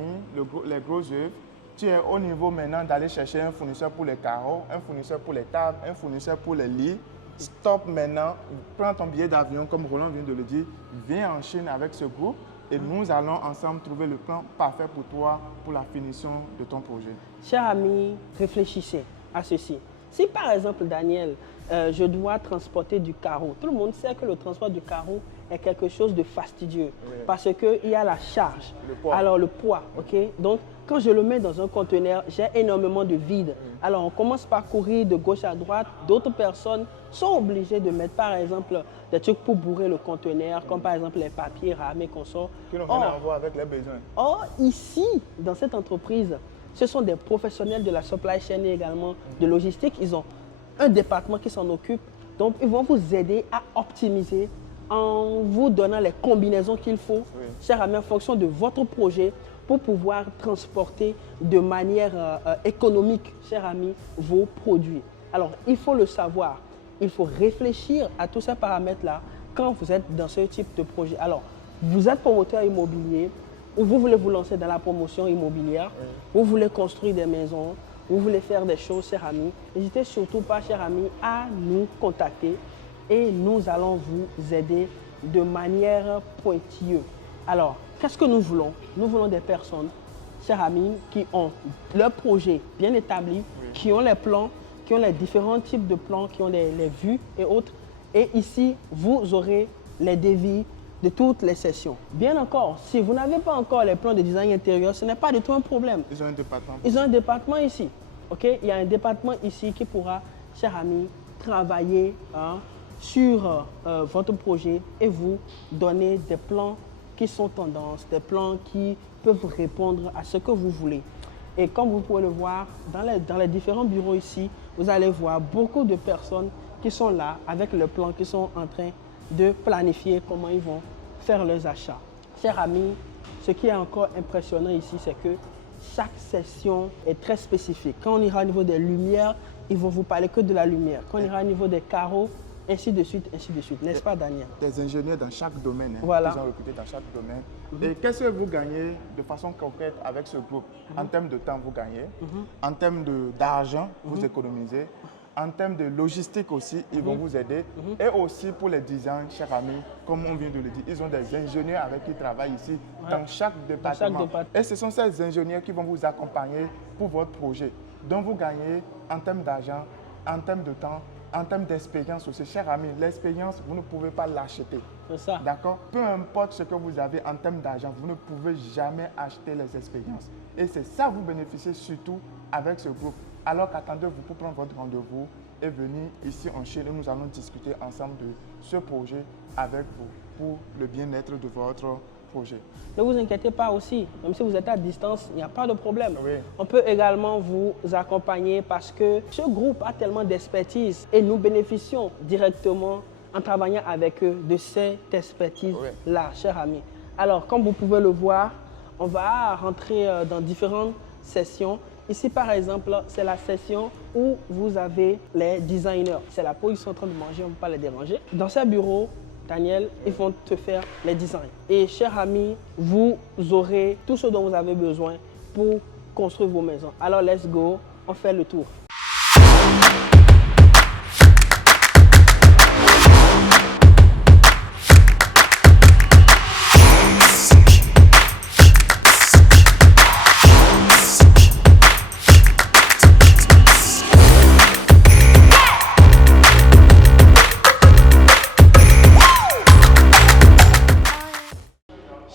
les gros œuvres. Tu es au niveau maintenant d'aller chercher un fournisseur pour les carreaux, un fournisseur pour les tables, un fournisseur pour les lits. Stop maintenant, prends ton billet d'avion, comme Roland vient de le dire, viens en Chine avec ce groupe et nous allons ensemble trouver le plan parfait pour toi, pour la finition de ton projet. Chers amis, réfléchissez à ceci. Si par exemple, Daniel, je dois transporter du carreau, tout le monde sait que le transport du carreau est quelque chose de fastidieux parce qu'il y a la charge, alors le poids, ok? Donc, quand je le mets dans un conteneur, j'ai énormément de vide. Alors, on commence par courir de gauche à droite. D'autres personnes sont obligées de mettre, par exemple, des trucs pour bourrer le conteneur, comme par exemple les papiers, rames et consorts. Qui n'ont rien à voir avec les besoins. Or, ici, dans cette entreprise, ce sont des professionnels de la supply chain et également de logistique. Ils ont un département qui s'en occupe. Donc, ils vont vous aider à optimiser en vous donnant les combinaisons qu'il faut, chers amis, en fonction de votre projet pour pouvoir transporter de manière économique, chers amis, vos produits. Alors, il faut le savoir. Il faut réfléchir à tous ces paramètres-là quand vous êtes dans ce type de projet. Alors, vous êtes promoteur immobilier ou vous voulez vous lancer dans la promotion immobilière, vous voulez construire des maisons, vous voulez faire des choses, chers amis, n'hésitez surtout pas, chers amis, à nous contacter et nous allons vous aider de manière pointilleuse. Alors, qu'est-ce que nous voulons? Nous voulons des personnes chers amis, qui ont leur projet bien établi, qui ont les plans, qui ont les différents types de plans, qui ont les vues et autres. Et ici, vous aurez les devis de toutes les sessions. Bien encore, si vous n'avez pas encore les plans de design intérieur, ce n'est pas du tout un problème. Ils ont un département. Ils ont un département ici. Okay? Il y a un département ici qui pourra, chers amis, travailler sur votre projet et vous donner des plans qui sont tendances, des plans qui peuvent répondre à ce que vous voulez. Et comme vous pouvez le voir, dans les différents bureaux ici, vous allez voir beaucoup de personnes qui sont là avec le plan, qui sont en train de planifier comment ils vont faire leurs achats. Chers amis, ce qui est encore impressionnant ici, c'est que chaque session est très spécifique. Quand on ira au niveau des lumières, ils vont vous parler que de la lumière. Quand on ira au niveau des carreaux, ainsi de suite, n'est-ce pas, Daniel? Des ingénieurs dans chaque domaine, voilà. Ils ont recruté dans chaque domaine. Et qu'est-ce que vous gagnez de façon concrète avec ce groupe? En termes de temps, vous gagnez. En termes d'argent, vous économisez. En termes de logistique aussi, ils vont vous aider. Et aussi pour les designs, chers amis, comme on vient de le dire, ils ont des ingénieurs avec qui ils travaillent ici dans chaque département. Et ce sont ces ingénieurs qui vont vous accompagner pour votre projet. Donc vous gagnez en termes d'argent, en termes de temps, en termes d'expérience aussi. Chers amis, l'expérience, vous ne pouvez pas l'acheter. C'est ça. D'accord? Peu importe ce que vous avez en termes d'argent, vous ne pouvez jamais acheter les expériences. Et c'est ça, vous bénéficiez surtout avec ce groupe. Alors qu'attendez-vous pour prendre votre rendez-vous et venir ici en Chine et nous allons discuter ensemble de ce projet avec vous pour le bien-être de votre projet. Ne vous inquiétez pas aussi, même si vous êtes à distance, il n'y a pas de problème. Oui. On peut également vous accompagner parce que ce groupe a tellement d'expertise et nous bénéficions directement en travaillant avec eux de cette expertise-là, chers amis. Alors, comme vous pouvez le voir, on va rentrer dans différentes sessions. Ici, par exemple, c'est la session où vous avez les designers. C'est la pause, ils sont en train de manger, on ne peut pas les déranger. Dans ce bureau, Daniel, ils vont te faire les designs. Et chers amis, vous aurez tout ce dont vous avez besoin pour construire vos maisons. Alors, let's go, on fait le tour.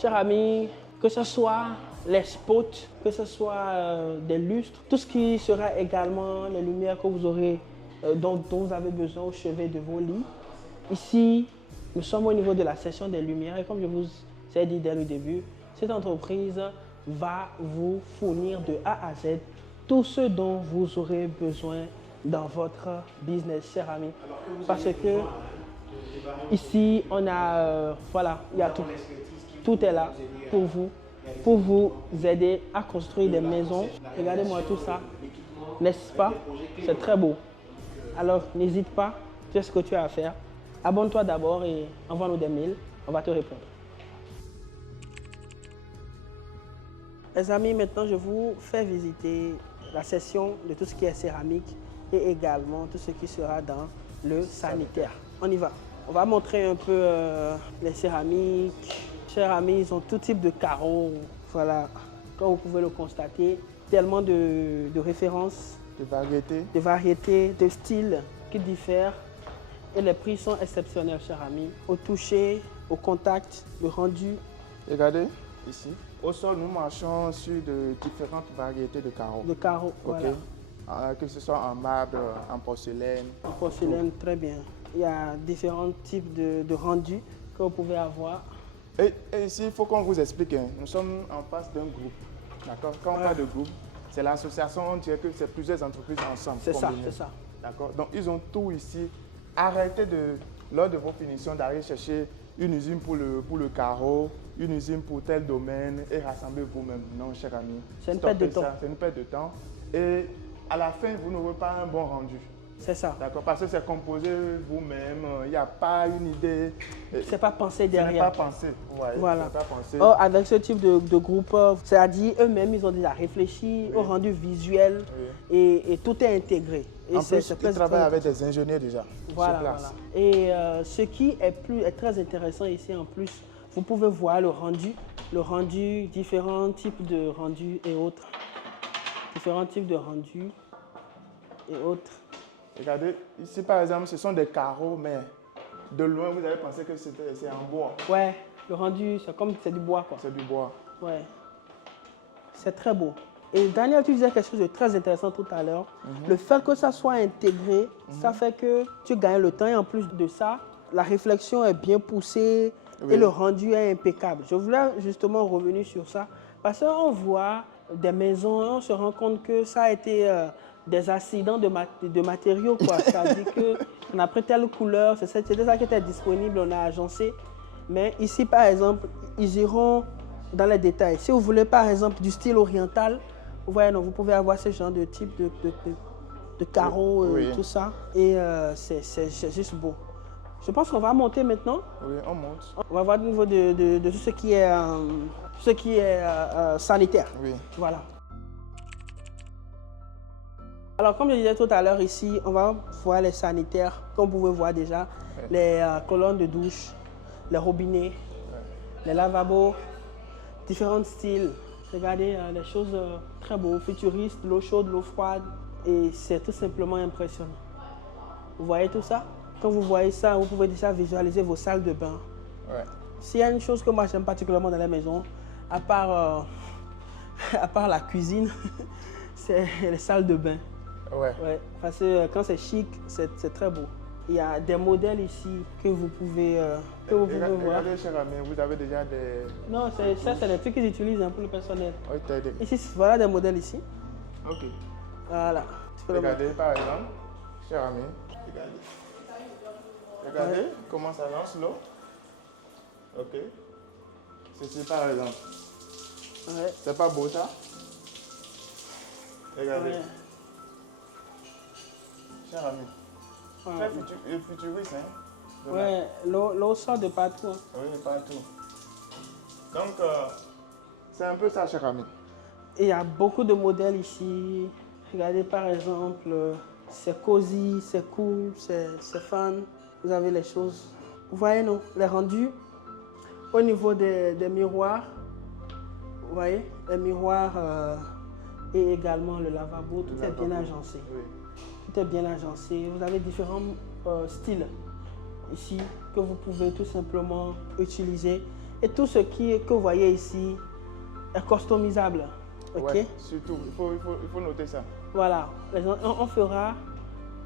Chers amis, que ce soit les spots, que ce soit des lustres, tout ce qui sera également les lumières que vous aurez, dont vous avez besoin au chevet de vos lits. Ici, nous sommes au niveau de la session des lumières et comme je vous ai dit dès le début, cette entreprise va vous fournir de A à Z tout ce dont vous aurez besoin dans votre business, chers amis. Parce que ici, on a, voilà, il y a tout. Tout est là pour vous aider à construire des maisons. Regardez-moi tout ça, n'est-ce pas? C'est très beau. Alors, n'hésite pas, tu sais ce que tu as à faire. Abonne-toi d'abord et envoie-nous des mails, on va te répondre. Les amis, maintenant, je vous fais visiter la session de tout ce qui est céramique et également tout ce qui sera dans le sanitaire. On y va. On va montrer un peu les céramiques. Chers amis, ils ont tout type de carreaux. Voilà, comme vous pouvez le constater, tellement de références, de variétés, de styles qui diffèrent. Et les prix sont exceptionnels, chers amis. Au toucher, au contact, le rendu. Regardez ici. Au sol, nous marchons sur de différentes variétés de carreaux. De carreaux, okay. Voilà. Que ce soit en marbre, en porcelaine. En porcelaine, très bien. Il y a différents types de rendus que vous pouvez avoir. Et ici, il faut qu'on vous explique, hein. Nous sommes en face d'un groupe. D'accord? Quand on parle de groupe, c'est l'association, on dirait que c'est plusieurs entreprises ensemble. C'est ça, c'est ça. D'accord? Donc, ils ont tout ici. Arrêtez lors de vos finitions, d'aller chercher une usine pour le carreau, une usine pour tel domaine et rassemblez vous-même. Non, chers amis. C'est une perte de temps. C'est une perte de temps. Et à la fin, vous n'aurez pas un bon rendu. C'est ça. D'accord, parce que c'est composé vous-même, il n'y a pas une idée. C'est pas pensé derrière. C'est pas pensé. Ouais, voilà. Pas pensé. Or, avec ce type de groupe, c'est-à-dire eux-mêmes, ils ont déjà réfléchi au rendu visuel et tout est intégré. Et en plus, ils travaillent avec des ingénieurs déjà. Voilà, sur place. Voilà. Et ce qui est très intéressant ici en plus, vous pouvez voir le rendu le rendu, différents types de rendus et autres. Différents types de rendus et autres. Regardez, ici par exemple, ce sont des carreaux, mais de loin, vous avez pensé que c'est en bois. Ouais, le rendu, c'est comme c'est du bois, quoi. C'est du bois. Ouais. C'est très beau. Et Daniel, tu disais quelque chose de très intéressant tout à l'heure. Le fait que ça soit intégré, ça fait que tu gagnes le temps. Et en plus de ça, la réflexion est bien poussée et le rendu est impeccable. Je voulais justement revenir sur ça. Parce qu'on voit des maisons et on se rend compte que ça a été des accidents de matériaux, quoi. C'est-à-dire qu'on a pris telle couleur, c'était ça qui était disponible, on a agencé. Mais ici, par exemple, ils iront dans les détails. Si vous voulez, par exemple, du style oriental, vous voyez, non, vous pouvez avoir ce genre de type de carreaux, tout ça. Et c'est juste beau. Je pense qu'on va monter maintenant. Oui, on monte. On va voir au niveau de tout ce qui est, sanitaire. Oui. Voilà. Alors, comme je disais tout à l'heure ici, on va voir les sanitaires. Comme vous pouvez voir déjà, les colonnes de douche, les robinets, les lavabos, différents styles. Regardez, les choses très beaux, futuristes, l'eau chaude, l'eau froide. Et c'est tout simplement impressionnant. Vous voyez tout ça? Quand vous voyez ça, vous pouvez déjà visualiser vos salles de bain. Ouais. S'il y a une chose que moi j'aime particulièrement dans la maison, à part la cuisine, c'est les salles de bain. Ouais. Ouais, parce que quand c'est chic, c'est très beau. Il y a des modèles ici que vous pouvez voir. Regardez, cher ami, vous avez déjà des... Non, ça c'est les trucs qu'ils utilisent pour le personnel. Oui, t'as aidé. Ici, voilà des modèles ici. Ok. Voilà. Tu peux le Regardez, par exemple, cher ami, regardez. Regardez comment ça lance l'eau. Ok. Ceci, par exemple. Ouais. C'est pas beau, ça? Regardez. Ouais. Cher ami. Ouais. Très futuriste, hein? Ouais, l'eau sort de partout. Oui, partout. Donc, c'est un peu ça, cher ami. Et il y a beaucoup de modèles ici. Regardez par exemple, c'est cosy, c'est cool, c'est fun. Vous avez les choses. Vous voyez, non? Les rendus. Au niveau des miroirs, vous voyez, les miroirs et également le lavabo, tout est bien agencé. Oui. Tout est bien agencé. Vous avez différents styles ici que vous pouvez tout simplement utiliser. Et tout ce que vous voyez ici est customisable. Ok? Ouais, surtout, il faut noter ça. Voilà. On fera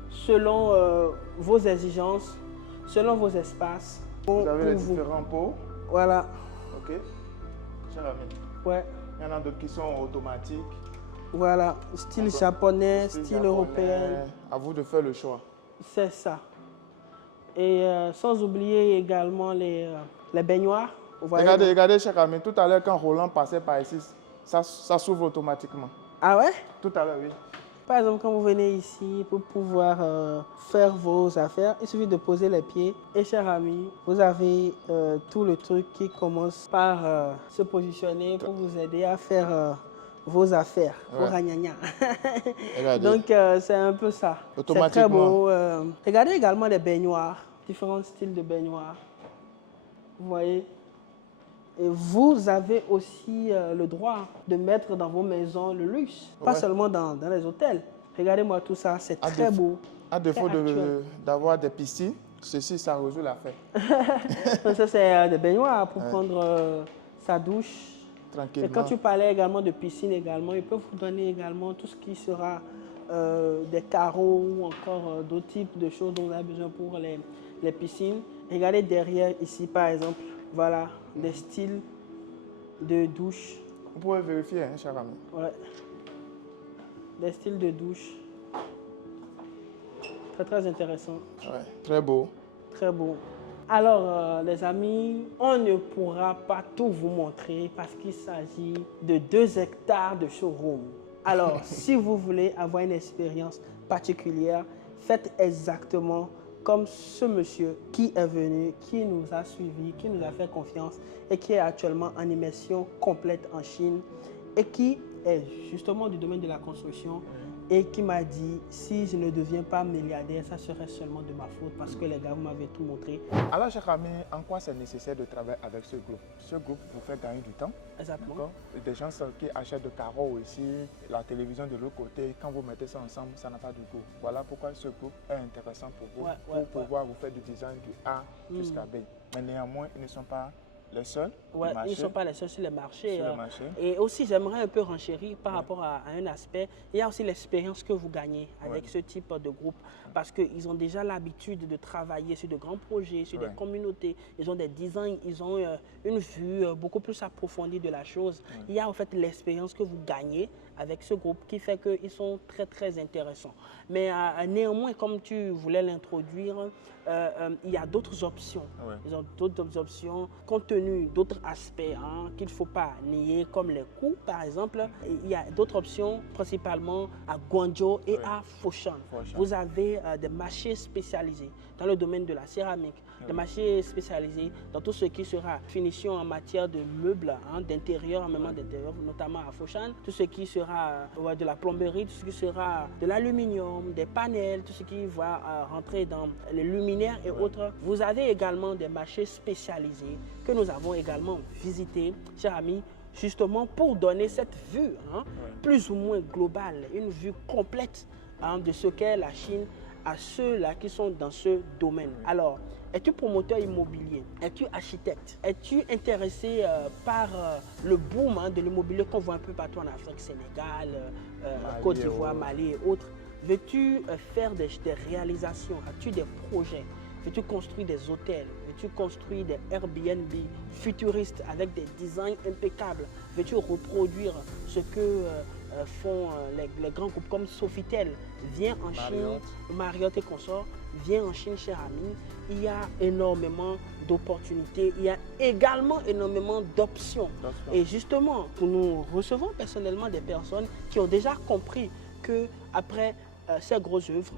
selon vos exigences, selon vos espaces. Vous avez les différents pots. Voilà. Ok. Cher ami. Ouais. Il y en a d'autres qui sont automatiques. Voilà. Style japonais, style européen. À vous de faire le choix. C'est ça. Et sans oublier également les baignoires. Vous voyez, Regardez, cher ami, tout à l'heure, quand Roland passait par ici, ça s'ouvre automatiquement. Ah ouais? Tout à l'heure, oui. Par exemple, quand vous venez ici pour pouvoir faire vos affaires, il suffit de poser les pieds. Et cher ami, vous avez tout le truc qui commence par se positionner pour vous aider à faire vos affaires, vos ragnagnas. Donc, c'est un peu ça. C'est très beau. Regardez également les baignoires, différents styles de baignoires. Vous voyez? Et vous avez aussi le droit de mettre dans vos maisons le luxe, pas seulement dans les hôtels. Regardez-moi tout ça, c'est très beau. À défaut d'avoir des piscines, ceci, ça résout l'affaire. Ça, c'est des baignoires pour prendre sa douche. Tranquillement. Et quand tu parlais également de piscine, également, ils peuvent vous donner également tout ce qui sera des carreaux ou encore d'autres types de choses dont on a besoin pour les piscines. Regardez derrière ici, par exemple, voilà, des styles de douche. Vous pouvez vérifier, hein, cher ami. Ouais. Des styles de douche. Très, très intéressant. Ouais, très beau. Très beau. Alors, les amis, on ne pourra pas tout vous montrer parce qu'il s'agit de 2 hectares de showroom. Alors, si vous voulez avoir une expérience particulière, faites exactement comme ce monsieur qui est venu, qui nous a suivis, qui nous a fait confiance et qui est actuellement en immersion complète en Chine et qui est justement du domaine de la construction et qui m'a dit si je ne deviens pas milliardaire, ça serait seulement de ma faute parce que les gars, vous m'avez tout montré. Alors, cher ami, en quoi c'est nécessaire de travailler avec ce groupe? Ce groupe vous fait gagner du temps. Exactement. Des gens qui achètent de carreaux ici, la télévision de l'autre côté, quand vous mettez ça ensemble, ça n'a pas de goût. Voilà pourquoi ce groupe est intéressant pour vous, pour pouvoir vous faire du design du A jusqu'à B. Mais néanmoins, ils ne sont pas les seuls. Ouais, ils ne sont pas les seuls sur les marchés. Sur le marché. Et aussi, j'aimerais un peu renchérir par rapport à un aspect. Il y a aussi l'expérience que vous gagnez avec ce type de groupe. Parce qu'ils ont déjà l'habitude de travailler sur de grands projets, sur des communautés. Ils ont des designs, ils ont une vue beaucoup plus approfondie de la chose. Il y a en fait l'expérience que vous gagnez avec ce groupe qui fait qu'ils sont très, très intéressants. Mais néanmoins, comme tu voulais l'introduire, il y a d'autres options. Ils ont d'autres options compte tenu d'autres aspects qu'il ne faut pas nier, comme les coûts, par exemple. Il y a d'autres options, principalement à Guangzhou et à Foshan. Vous avez des marchés spécialisés dans le domaine de la céramique, des marchés spécialisés dans tout ce qui sera finition en matière de meubles, d'intérieur, en même temps d'intérieur, notamment à Foshan, tout ce qui sera de la plomberie, tout ce qui sera de l'aluminium, des panels, tout ce qui va rentrer dans les luminaires et autres. Vous avez également des marchés spécialisés que nous avons également visités, chers amis, justement pour donner cette vue plus ou moins globale, une vue complète de ce qu'est la Chine à ceux-là qui sont dans ce domaine. Alors, es-tu promoteur immobilier? Es-tu architecte? Es-tu intéressé par le boom de l'immobilier qu'on voit un peu partout en Afrique, Sénégal, Côte d'Ivoire, Mali et autres? Veux-tu faire des réalisations? As-tu des projets? Veux-tu construire des hôtels? Veux-tu construire des Airbnb futuristes avec des designs impeccables? Veux-tu reproduire ce que font les grands groupes comme Sofitel? Viens en Chine, Marriott et consorts, viens en Chine, cher ami. Il y a énormément d'opportunités, il y a également énormément d'options. Et justement, nous recevons personnellement des personnes qui ont déjà compris qu'après ces grosses œuvres,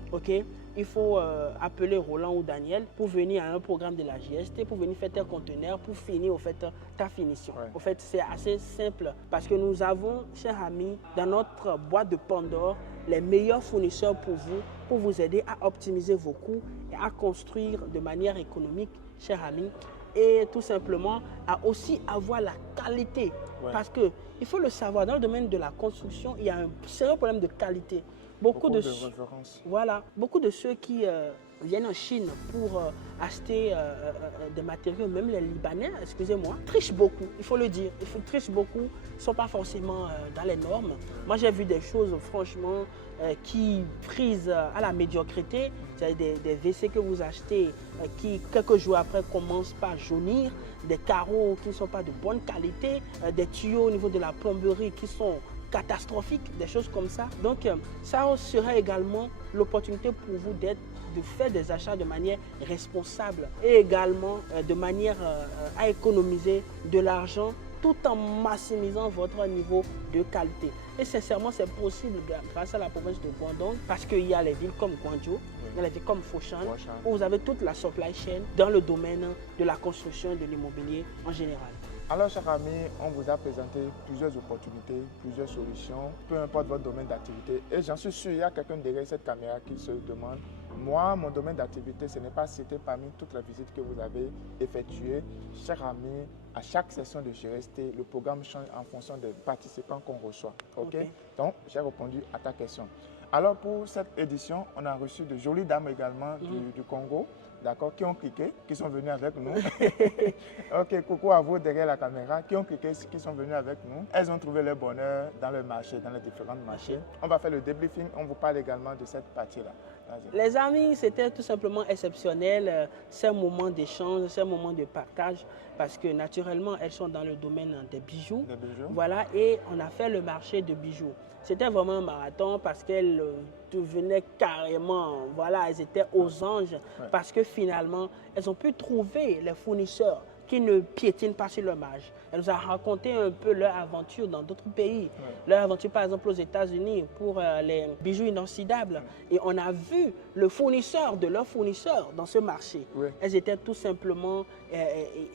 il faut appeler Roland ou Daniel pour venir à un programme de la GST, pour venir faire tes conteneurs, pour finir au fait, ta finition. Au fait, c'est assez simple parce que nous avons, chers amis, dans notre boîte de Pandore, les meilleurs fournisseurs pour vous aider à optimiser vos coûts et à construire de manière économique, chers amis, et tout simplement à aussi avoir la qualité. Parce qu'il faut le savoir, dans le domaine de la construction, il y a un sérieux problème de qualité. Beaucoup de références. Voilà, beaucoup de ceux qui viennent en Chine pour acheter des matériaux, même les Libanais, excusez-moi, trichent beaucoup, il faut le dire. Ils trichent beaucoup, ils ne sont pas forcément dans les normes. Moi, j'ai vu des choses, franchement, qui prisent à la médiocrité. C'est des WC que vous achetez qui, quelques jours après, commencent par jaunir, des carreaux qui ne sont pas de bonne qualité, des tuyaux au niveau de la plomberie qui sont catastrophiques, des choses comme ça. Donc, ça serait également l'opportunité pour vous de faire des achats de manière responsable et également de manière à économiser de l'argent tout en maximisant votre niveau de qualité. Et sincèrement, c'est possible grâce à la province de Guangdong parce qu'il y a les villes comme Guangzhou, il y a les villes comme Foshan, où vous avez toute la supply chain dans le domaine de la construction et de l'immobilier en général. Alors, chers amis, on vous a présenté plusieurs opportunités, plusieurs solutions, peu importe votre domaine d'activité. Et j'en suis sûr, il y a quelqu'un derrière cette caméra qui se demande, moi, mon domaine d'activité, ce n'est pas cité parmi toutes les visites que vous avez effectuées. Chers amis, à chaque session de GST, le programme change en fonction des participants qu'on reçoit. Donc, j'ai répondu à ta question. Alors, pour cette édition, on a reçu de jolies dames également du Congo, d'accord, qui ont cliqué, qui sont venus avec nous. Ok, coucou à vous derrière la caméra, qui ont cliqué, qui sont venus avec nous. Elles ont trouvé leur bonheur dans le marché, dans les différents marchés. On va faire le débriefing, on vous parle également de cette partie-là. Les amis, c'était tout simplement exceptionnel, ces moments d'échange, ces moments de partage, parce que naturellement, elles sont dans le domaine des bijoux. Voilà, et on a fait le marché de bijoux. C'était vraiment un marathon parce qu'elles devenaient carrément, voilà, elles étaient aux anges parce que finalement, elles ont pu trouver les fournisseurs qui ne piétinent pas sur leur marge. Elle nous a raconté un peu leur aventure dans d'autres pays. Leur aventure, par exemple, aux États-Unis pour les bijoux inoxydables. Et on a vu le fournisseur de leur fournisseur dans ce marché. Elles étaient tout simplement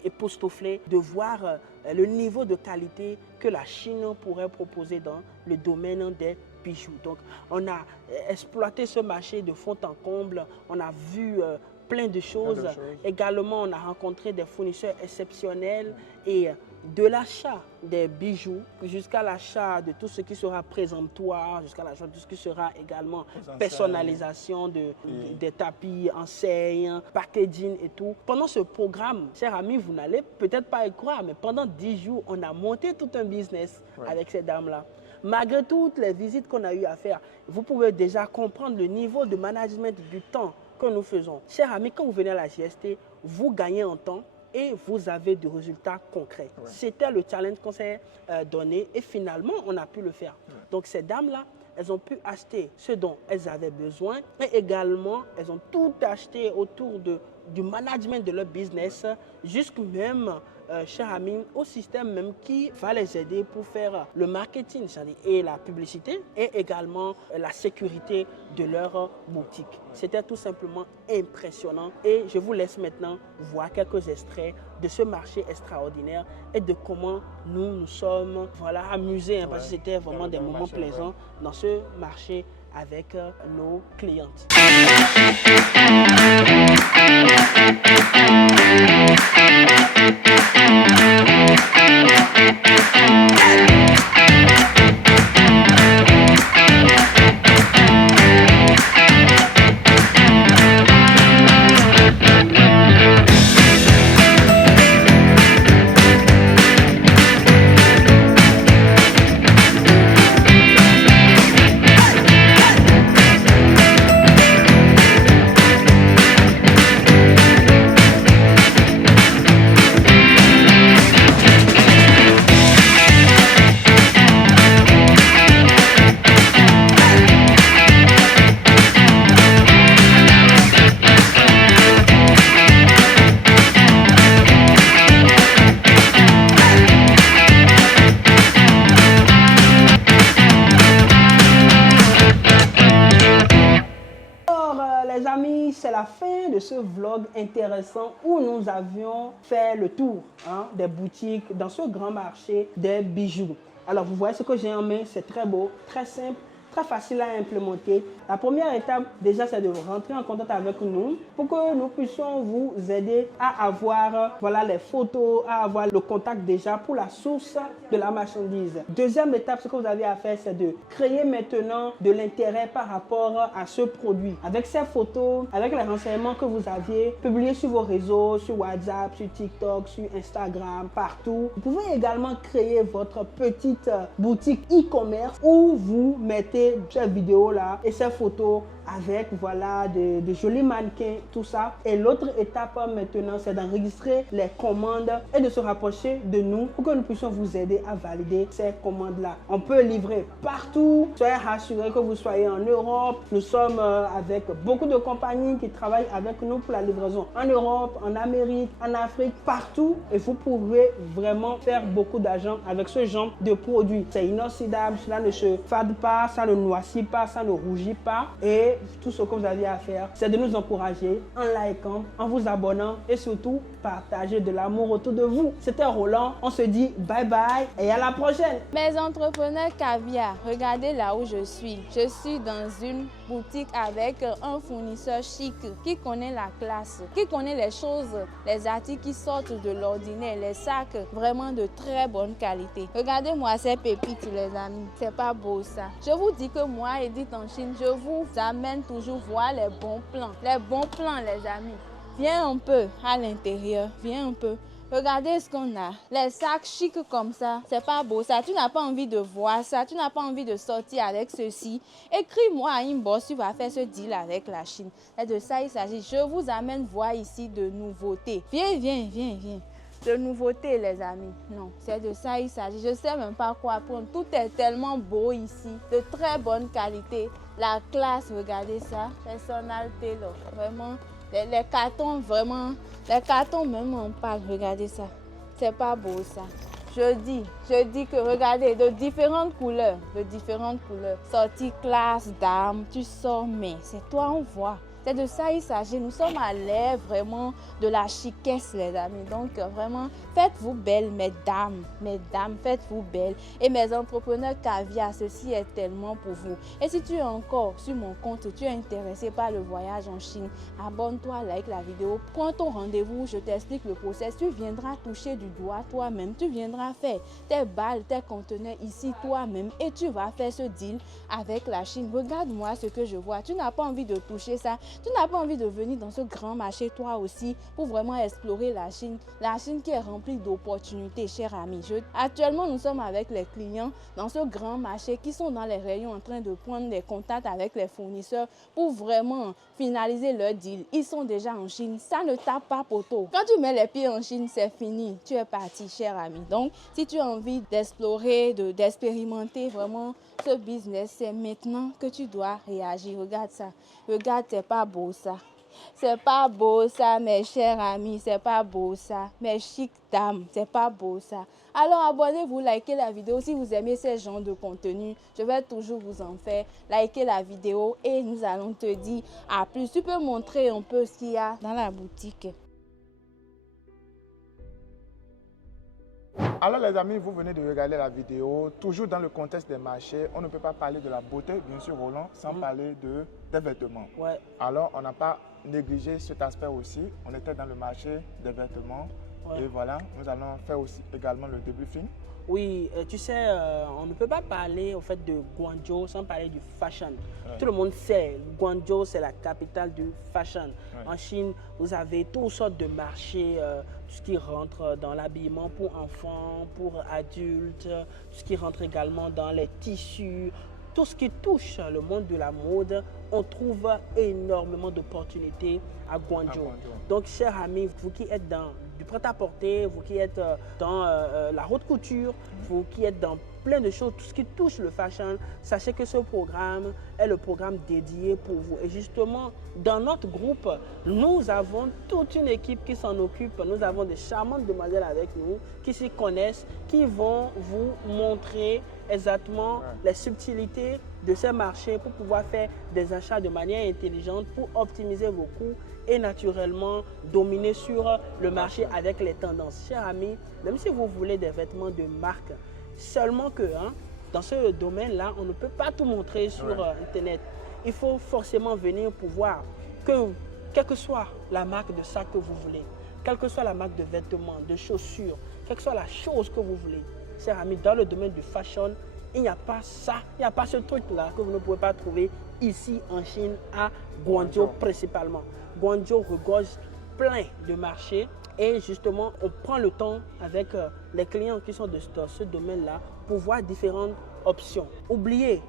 époustouflées de voir le niveau de qualité que la Chine pourrait proposer dans le domaine des bijoux. Donc, on a exploité ce marché de fond en comble. On a vu plein de choses. Également, on a rencontré des fournisseurs exceptionnels et de l'achat des bijoux jusqu'à l'achat de tout ce qui sera présentoir, jusqu'à l'achat de tout ce qui sera également personnalisation des tapis, enseignes, packaging et tout. Pendant ce programme, chers amis, vous n'allez peut-être pas y croire, mais pendant 10 jours, on a monté tout un business avec ces dames-là. Malgré toutes les visites qu'on a eu à faire, vous pouvez déjà comprendre le niveau de management du temps que nous faisons. Chers amis, quand vous venez à la GST, vous gagnez en temps et vous avez des résultats concrets. C'était le challenge qu'on s'est donné et finalement, on a pu le faire. Donc ces dames-là, elles ont pu acheter ce dont elles avaient besoin et également, elles ont tout acheté autour du management de leur business, jusqu'à même, chers amis, au système même qui va les aider pour faire le marketing et la publicité et également la sécurité de leur boutique. C'était tout simplement impressionnant et je vous laisse maintenant voir quelques extraits de ce marché extraordinaire et de comment nous sommes amusés parce que c'était vraiment des moments plaisants dans ce marché avec nos clientes. C'est la fin de ce vlog intéressant où nous avions fait le tour des boutiques dans ce grand marché des bijoux. Alors vous voyez ce que j'ai en main, c'est très beau, très simple, très facile à implémenter. La première étape déjà c'est de rentrer en contact avec nous pour que nous puissions vous aider à avoir les photos, à avoir le contact déjà pour la source de la marchandise. Deuxième étape, ce que vous avez à faire c'est de créer maintenant de l'intérêt par rapport à ce produit. Avec ces photos, avec les renseignements que vous aviez publiés sur vos réseaux, sur WhatsApp, sur TikTok, sur Instagram, partout. Vous pouvez également créer votre petite boutique e-commerce où vous mettez ces vidéos là et ces photos avec de jolis mannequins, tout ça. Et l'autre étape maintenant, c'est d'enregistrer les commandes et de se rapprocher de nous pour que nous puissions vous aider à valider ces commandes-là. On peut livrer partout. Soyez rassurés que vous soyez en Europe. Nous sommes avec beaucoup de compagnies qui travaillent avec nous pour la livraison en Europe, en Amérique, en Afrique, partout. Et vous pourrez vraiment faire beaucoup d'argent avec ce genre de produits. C'est inoxydable, cela ne se fade pas, ça ne noircit pas, ça ne rougit pas. Et tout ce que vous avez à faire, c'est de nous encourager en likant, en vous abonnant et surtout partager de l'amour autour de vous. C'était Roland, on se dit bye bye et à la prochaine. Mes entrepreneurs caviar, regardez là où je suis. Je suis dans une boutique avec un fournisseur chic qui connaît la classe, qui connaît les choses, les articles qui sortent de l'ordinaire, les sacs vraiment de très bonne qualité. Regardez-moi ces pépites les amis, c'est pas beau ça. Je vous dis que moi, Edith en Chine, je vous amène toujours voir les bons plans les amis. Viens un peu à l'intérieur, viens un peu. Regardez ce qu'on a. Les sacs chics comme ça, c'est pas beau ça. Tu n'as pas envie de voir ça, tu n'as pas envie de sortir avec ceci. Écris-moi à inbox, tu vas faire ce deal avec la Chine. Et de ça il s'agit. Je vous amène voir ici de nouveautés. Viens. De nouveautés les amis. Non, c'est de ça il s'agit. Je ne sais même pas quoi prendre. Tout est tellement beau ici, de très bonne qualité. La classe, regardez ça. Personal Tailor, vraiment. Les cartons, vraiment. Les cartons même on parle, regardez ça. C'est pas beau ça. Je dis que regardez, de différentes couleurs. Sortie classe, dame, tu sors, mais c'est toi on voit. C'est de ça il s'agit. Nous sommes à l'ère vraiment de la chiquesse, les amis. Donc, vraiment, faites-vous belle, mesdames. Mesdames, faites-vous belle. Et mes entrepreneurs caviar, ceci est tellement pour vous. Et si tu es encore sur mon compte, tu es intéressé par le voyage en Chine, abonne-toi, like la vidéo, prends ton rendez-vous, je t'explique le process. Tu viendras toucher du doigt toi-même. Tu viendras faire tes balles, tes conteneurs ici toi-même et tu vas faire ce deal avec la Chine. Regarde-moi ce que je vois. Tu n'as pas envie de toucher ça. Tu n'as pas envie de venir dans ce grand marché toi aussi pour vraiment explorer la Chine. La Chine qui est remplie d'opportunités, chers amis. Actuellement, nous sommes avec les clients dans ce grand marché qui sont dans les rayons en train de prendre des contacts avec les fournisseurs pour vraiment finaliser leur deal. Ils sont déjà en Chine. Ça ne tape pas poteau. Quand tu mets les pieds en Chine, c'est fini. Tu es parti, cher ami. Donc, si tu as envie d'explorer, d'expérimenter vraiment ce business, c'est maintenant que tu dois réagir. Regarde ça. Regarde, c'est pas beau ça. C'est pas beau ça, mes chers amis. C'est pas beau ça. Mes chic dames, c'est pas beau ça. Alors abonnez-vous, likez la vidéo si vous aimez ce genre de contenu. Je vais toujours vous en faire. Likez la vidéo et nous allons te dire à plus. Tu peux montrer un peu ce qu'il y a dans la boutique. Alors les amis, vous venez de regarder la vidéo, toujours dans le contexte des marchés. On ne peut pas parler de la beauté, bien sûr Roland, sans parler des vêtements. Ouais. Alors on n'a pas négligé cet aspect aussi. On était dans le marché des vêtements. Ouais. Et voilà, nous allons faire aussi également le débriefing. Oui, tu sais, on ne peut pas parler au fait de Guangzhou sans parler du fashion. Ouais. Tout le monde sait, Guangzhou c'est la capitale du fashion. Ouais. En Chine, vous avez toutes sortes de marchés, tout ce qui rentre dans l'habillement pour enfants, pour adultes, tout ce qui rentre également dans les tissus. Tout ce qui touche le monde de la mode, on trouve énormément d'opportunités à Guangzhou. Donc, chers amis, vous qui êtes dans du prêt-à-porter, vous qui êtes dans la haute couture, vous qui êtes dans plein de choses, tout ce qui touche le fashion, sachez que ce programme est le programme dédié pour vous. Et justement, dans notre groupe, nous avons toute une équipe qui s'en occupe. Nous avons des charmantes demoiselles avec nous qui s'y connaissent, qui vont vous montrer exactement les subtilités de ces marchés pour pouvoir faire des achats de manière intelligente, pour optimiser vos coûts et naturellement dominer sur le marché avec les tendances. Chers amis, même si vous voulez des vêtements de marque, seulement que dans ce domaine-là, on ne peut pas tout montrer sur Internet. Il faut forcément venir pour voir que, quelle que soit la marque de sac que vous voulez, quelle que soit la marque de vêtements, de chaussures, quelle que soit la chose que vous voulez, chers amis, dans le domaine du fashion, il n'y a pas ça, il n'y a pas ce truc-là que vous ne pouvez pas trouver ici en Chine, à Guangzhou principalement. Guangzhou regorge plein de marchés et justement, on prend le temps avec les clients qui sont dans ce domaine-là pour voir différentes options. Oubliez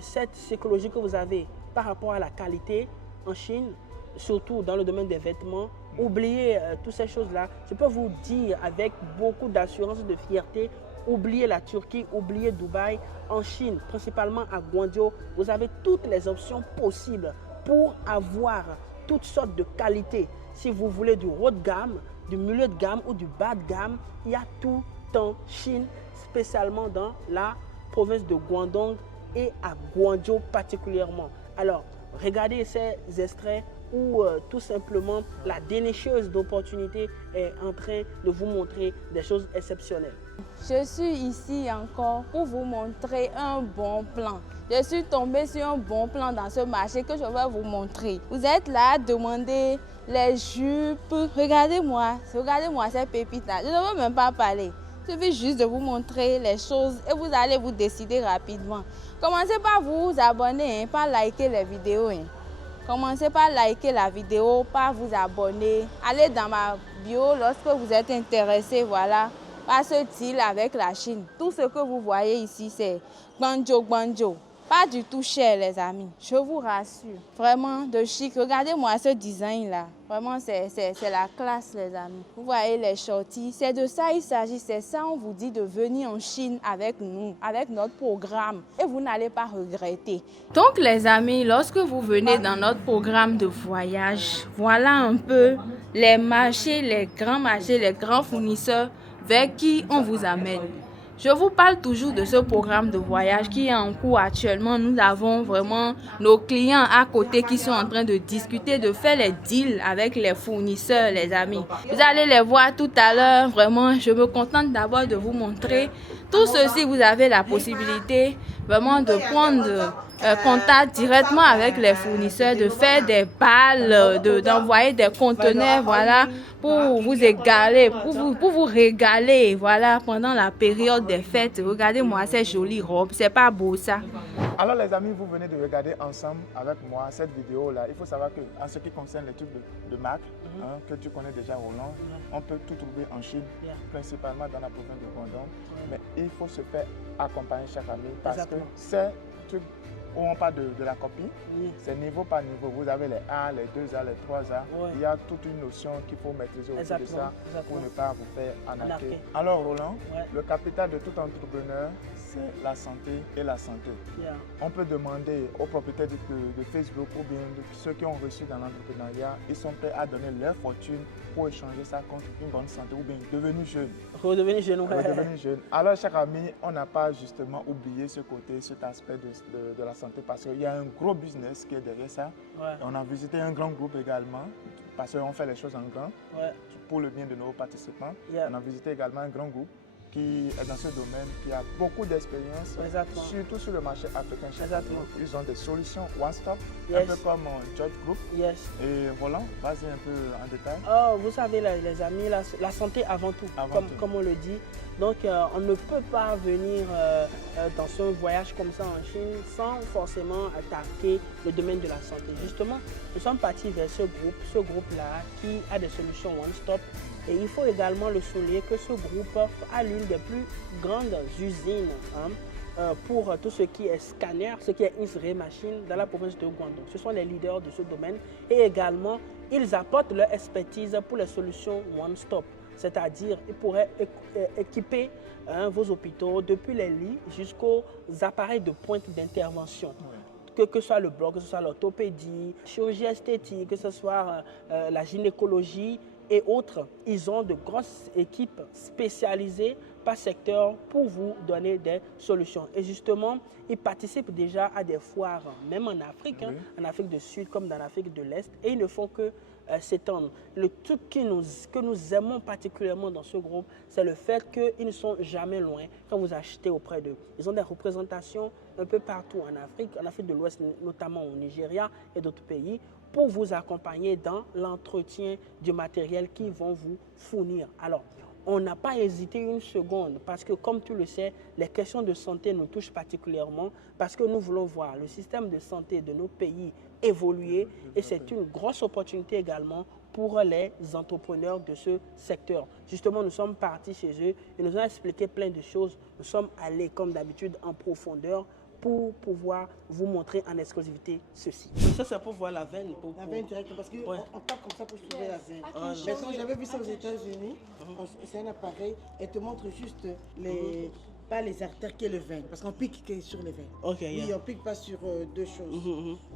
cette psychologie que vous avez par rapport à la qualité en Chine, surtout dans le domaine des vêtements. Oubliez toutes ces choses-là. Je peux vous dire avec beaucoup d'assurance et de fierté, oubliez la Turquie, oubliez Dubaï. En Chine, principalement à Guangzhou, vous avez toutes les options possibles pour avoir toutes sortes de qualités. Si vous voulez du haut de gamme, du milieu de gamme ou du bas de gamme, il y a tout en Chine, spécialement dans la province de Guangdong et à Guangzhou particulièrement. Alors, regardez ces extraits où tout simplement la dénicheuse d'opportunités est en train de vous montrer des choses exceptionnelles. Je suis ici encore pour vous montrer un bon plan. Je suis tombée sur un bon plan dans ce marché que je vais vous montrer. Vous êtes là à demander les jupes. Regardez-moi ces pépites-là. Je ne veux même pas parler. Je vais juste de vous montrer les choses et vous allez vous décider rapidement. Commencez par vous abonner, par liker les vidéos. Commencez par liker la vidéo, par vous abonner. Allez dans ma bio lorsque vous êtes intéressé, voilà, par ce deal avec la Chine. Tout ce que vous voyez ici, c'est Guangzhou. Pas du tout cher, les amis. Je vous rassure. Vraiment de chic. Regardez-moi ce design-là. Vraiment, c'est la classe, les amis. Vous voyez les shorties. C'est de ça il s'agit. C'est ça, on vous dit de venir en Chine avec nous, avec notre programme. Et vous n'allez pas regretter. Donc, les amis, lorsque vous venez dans notre programme de voyage, voilà un peu les marchés, les grands fournisseurs vers qui on vous amène. Je vous parle toujours de ce programme de voyage qui est en cours actuellement. Nous avons vraiment nos clients à côté qui sont en train de discuter, de faire les deals avec les fournisseurs, les amis. Vous allez les voir tout à l'heure. Vraiment, je me contente d'abord de vous montrer tout ceci. Vous avez la possibilité vraiment de prendre contact directement avec les fournisseurs, de faire des balles, d'envoyer des conteneurs, voilà, pour vous égaler, pour vous régaler, voilà, pendant la période des fêtes. Regardez-moi ces jolies robes, c'est pas beau ça? Alors les amis, vous venez de regarder ensemble avec moi cette vidéo-là. Il faut savoir que en ce qui concerne les trucs de marque, que tu connais déjà Roland, on peut tout trouver en Chine, principalement dans la province de Guangdong. Mais il faut se faire accompagner chaque année parce que ces trucs où on parle de la copie, c'est niveau par niveau. Vous avez les A, les 2A, les 3A. Il y a toute une notion qu'il faut maîtriser autour de ça pour ne pas vous faire arnaquer. Alors Roland, le capital de tout entrepreneur, c'est la santé et la santé. On peut demander aux propriétaires de Facebook ou bien de ceux qui ont reçu dans l'entrepreneuriat, ils sont prêts à donner leur fortune pour échanger ça contre une bonne santé ou bien devenir jeune. Redevenir jeune, Redevenir jeune. Alors, cher ami, on n'a pas justement oublié ce côté, cet aspect de la santé parce qu'il y a un gros business qui est derrière ça. On a visité un grand groupe également parce qu'on fait les choses en grand pour le bien de nos participants. On a visité également un grand groupe qui est dans ce domaine, qui a beaucoup d'expérience, surtout sur le marché africain. Ils ont des solutions one-stop, un peu comme George Group. Et Roland, vas-y un peu en détail. Oh, vous savez les amis, la santé avant tout, comme on le dit. Donc on ne peut pas venir dans ce voyage comme ça en Chine sans forcément attaquer le domaine de la santé. Justement, nous sommes partis vers ce groupe-là qui a des solutions one-stop. Et il faut également le souligner que ce groupe a l'une des plus grandes usines pour tout ce qui est scanner, ce qui est X-ray machine dans la province de Guangdong. Ce sont les leaders de ce domaine et également ils apportent leur expertise pour les solutions one-stop. C'est-à-dire ils pourraient équiper vos hôpitaux depuis les lits jusqu'aux appareils de pointe d'intervention. Que ce soit le bloc, que ce soit l'orthopédie, chirurgie esthétique, que ce soit la gynécologie et autres, ils ont de grosses équipes spécialisées par secteur pour vous donner des solutions. Et justement, ils participent déjà à des foires, même en Afrique, en Afrique du Sud comme dans l'Afrique de l'Est, et ils ne font que s'étendre. Le truc que nous aimons particulièrement dans ce groupe, c'est le fait qu'ils ne sont jamais loin quand vous achetez auprès d'eux. Ils ont des représentations un peu partout en Afrique de l'Ouest, notamment au Nigeria et d'autres pays, pour vous accompagner dans l'entretien du matériel qu'ils vont vous fournir. Alors, on n'a pas hésité une seconde parce que, comme tu le sais, les questions de santé nous touchent particulièrement parce que nous voulons voir le système de santé de nos pays évoluer et c'est une grosse opportunité également pour les entrepreneurs de ce secteur. Justement, nous sommes partis chez eux et nous ont expliqué plein de choses. Nous sommes allés, comme d'habitude, en profondeur pour pouvoir vous montrer en exclusivité ceci. Ça, c'est pour voir la veine. La veine directe, parce qu'on tape comme ça pour trouver la veine. Maintenant, j'avais vu ça aux États-Unis, c'est un appareil, elle te montre juste pas les artères qui est le veine, parce qu'on pique sur les veines. Oui, on pique pas sur deux choses.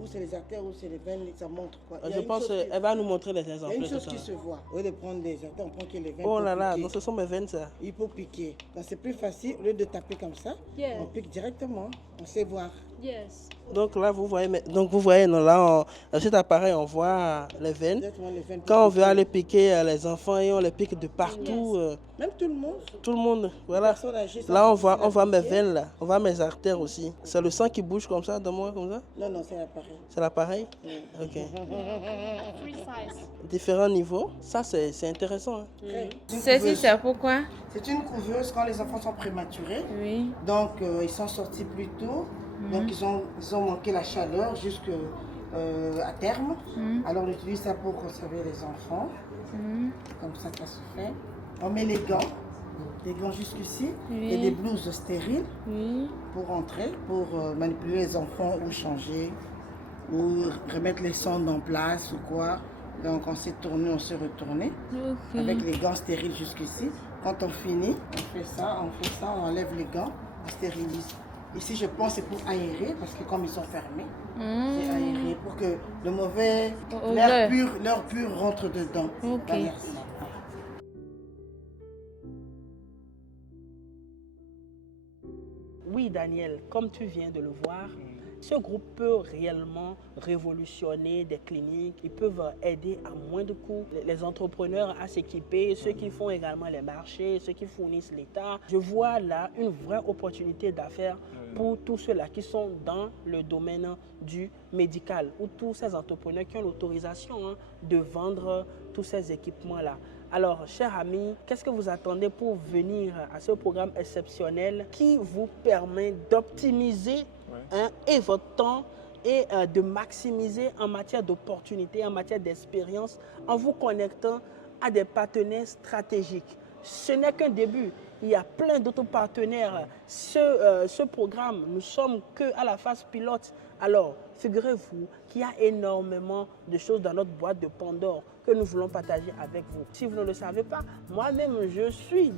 Ou c'est les artères ou c'est les veines, ça montre quoi. Je pense qu'elle va nous montrer les exemples. Il y a une chose qui se voit. Au lieu de prendre les artères, on prend que les veines. Oh là là, donc ce sont mes veines ça. Il faut piquer. Donc c'est plus facile, au lieu de taper comme ça, on pique directement, on sait voir. Donc là, vous voyez, dans cet appareil, on voit les veines. Quand on veut aller piquer les enfants, et on les pique de partout. Même tout le monde. Tout le monde, voilà. Là, on voit mes veines, là. On voit mes artères aussi. C'est le sang qui bouge comme ça, dans moi, comme ça? Non, c'est l'appareil. C'est l'appareil? Ok. Différents niveaux. Ça, c'est intéressant. Ceci, c'est pourquoi? C'est une couveuse quand les enfants sont prématurés. Oui. Donc, ils sont sortis plus tôt. Donc, ils ont manqué la chaleur jusqu'à terme. Alors, on utilise ça pour conserver les enfants. Comme ça se fait. On met les gants jusqu'ici. Et des blouses stériles pour rentrer, pour manipuler les enfants ou changer, ou remettre les sondes en place ou quoi. Donc, on s'est tourné, on s'est retourné avec les gants stériles jusqu'ici. Quand on finit, on fait ça, on enlève les gants, on stérilise. Ici, je pense que c'est pour aérer, parce que comme ils sont fermés, c'est aéré pour que le mauvais, l'air pur rentre dedans. Daniel, comme tu viens de le voir, ce groupe peut réellement révolutionner des cliniques. Ils peuvent aider à moindre coût les entrepreneurs à s'équiper, ceux qui font également les marchés, ceux qui fournissent l'État. Je vois là une vraie opportunité d'affaires pour tous ceux-là qui sont dans le domaine du médical ou tous ces entrepreneurs qui ont l'autorisation de vendre tous ces équipements-là. Alors, chers amis, qu'est-ce que vous attendez pour venir à ce programme exceptionnel qui vous permet d'optimiser et votre temps et de maximiser en matière d'opportunités, en matière d'expérience, en vous connectant à des partenaires stratégiques. Ce n'est qu'un début. Il y a plein d'autres partenaires. Ce programme, nous sommes qu'à la phase pilote. Alors, figurez-vous qu'il y a énormément de choses dans notre boîte de Pandore que nous voulons partager avec vous. Si vous ne le savez pas, moi-même, je suis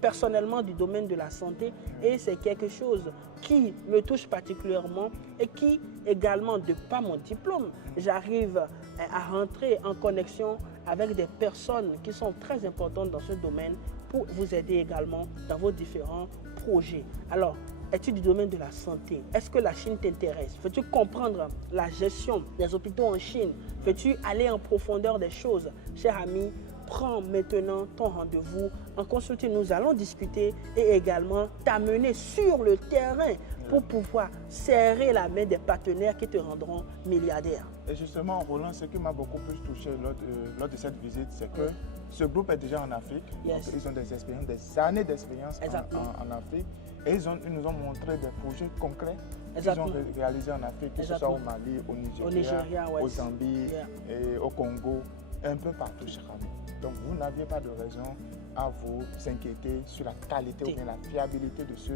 personnellement du domaine de la santé et c'est quelque chose qui me touche particulièrement et qui également, de par mon diplôme, j'arrive à rentrer en connexion avec des personnes qui sont très importantes dans ce domaine pour vous aider également dans vos différents projets. Alors, es-tu du domaine de la santé? Est-ce que la Chine t'intéresse? Veux-tu comprendre la gestion des hôpitaux en Chine? Veux-tu aller en profondeur des choses? Cher ami, prends maintenant ton rendez-vous en consulting. Nous allons discuter et également t'amener sur le terrain pour pouvoir serrer la main des partenaires qui te rendront milliardaire. Et justement, Roland, ce qui m'a beaucoup plus touché lors de cette visite, c'est que ce groupe est déjà en Afrique. Donc ils ont des expériences, des années d'expérience en Afrique. Et ils nous ont montré des projets concrets qu'ils ont réalisés en Afrique, que ce soit au Mali, au Nigeria, au Zambie, et au Congo, un peu partout, cher ami. Donc vous n'aviez pas de raison à vous inquiéter sur la qualité ou bien la fiabilité de ce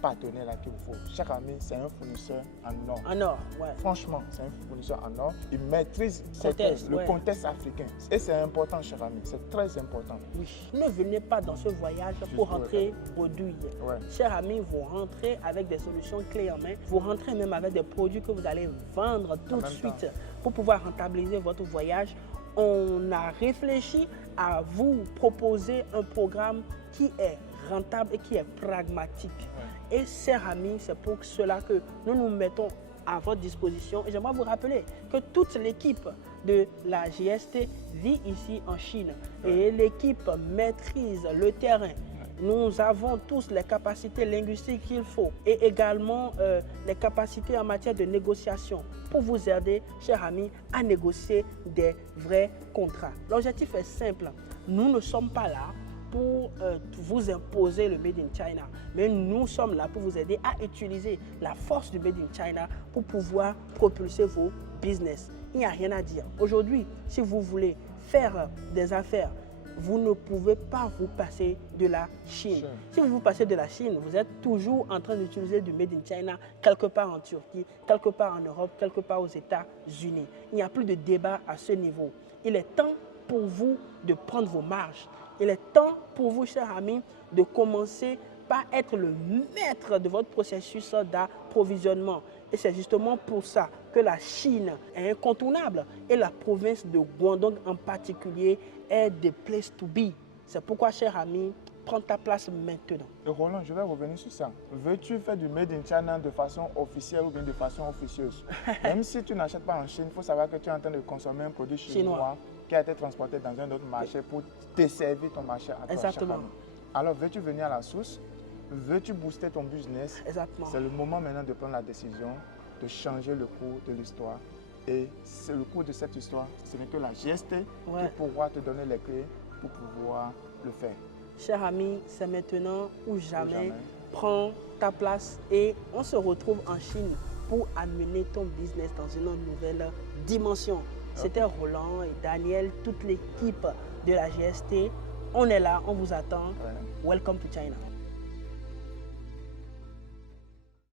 partenaire-là qu'il vous faut. Cher ami, c'est un fournisseur en or. En or, Franchement, c'est un fournisseur en or. Il maîtrise le contexte africain. Et c'est important, cher ami, c'est très important. Oui. Ne venez pas dans ce voyage pour rentrer produit. Cher ami, vous rentrez avec des solutions clés en main. Vous rentrez même avec des produits que vous allez vendre tout de suite pour pouvoir rentabiliser votre voyage. On a réfléchi à vous proposer un programme qui est rentable et qui est pragmatique. Et chers amis, c'est pour cela que nous nous mettons à votre disposition. Et j'aimerais vous rappeler que toute l'équipe de la GST vit ici en Chine. Et l'équipe maîtrise le terrain. Nous avons tous les capacités linguistiques qu'il faut et également les capacités en matière de négociation pour vous aider, chers amis, à négocier des vrais contrats. L'objectif est simple. Nous ne sommes pas là pour vous imposer le Made in China, mais nous sommes là pour vous aider à utiliser la force du Made in China pour pouvoir propulser vos business. Il n'y a rien à dire. Aujourd'hui, si vous voulez faire des affaires, vous ne pouvez pas vous passer de la Chine. Si vous vous passez de la Chine, vous êtes toujours en train d'utiliser du Made in China quelque part en Turquie, quelque part en Europe, quelque part aux États-Unis. Il n'y a plus de débat à ce niveau. Il est temps pour vous de prendre vos marges. Il est temps pour vous, chers amis, de commencer par être le maître de votre processus d'approvisionnement. Et c'est justement pour ça que la Chine est incontournable et la province de Guangdong en particulier est the place to be. C'est pourquoi, cher ami, prends ta place maintenant. Et Roland, je vais revenir sur ça. Veux-tu faire du Made in China de façon officielle ou bien de façon officieuse? Même si tu n'achètes pas en Chine, il faut savoir que tu es en train de consommer un produit chinois qui a été transporté dans un autre marché pour desservir ton marché à toi. Exactement. Alors, veux-tu venir à la source? Veux-tu booster ton business? Exactement. C'est le moment maintenant de prendre la décision de changer le cours de l'histoire. Et c'est le cours de cette histoire, ce n'est que la GST qui pourra te donner les clés pour pouvoir le faire. Cher ami, c'est maintenant ou jamais. Prends ta place et on se retrouve en Chine pour amener ton business dans une nouvelle dimension. C'était Roland et Daniel, toute l'équipe de la GST. On est là, on vous attend. Welcome to China.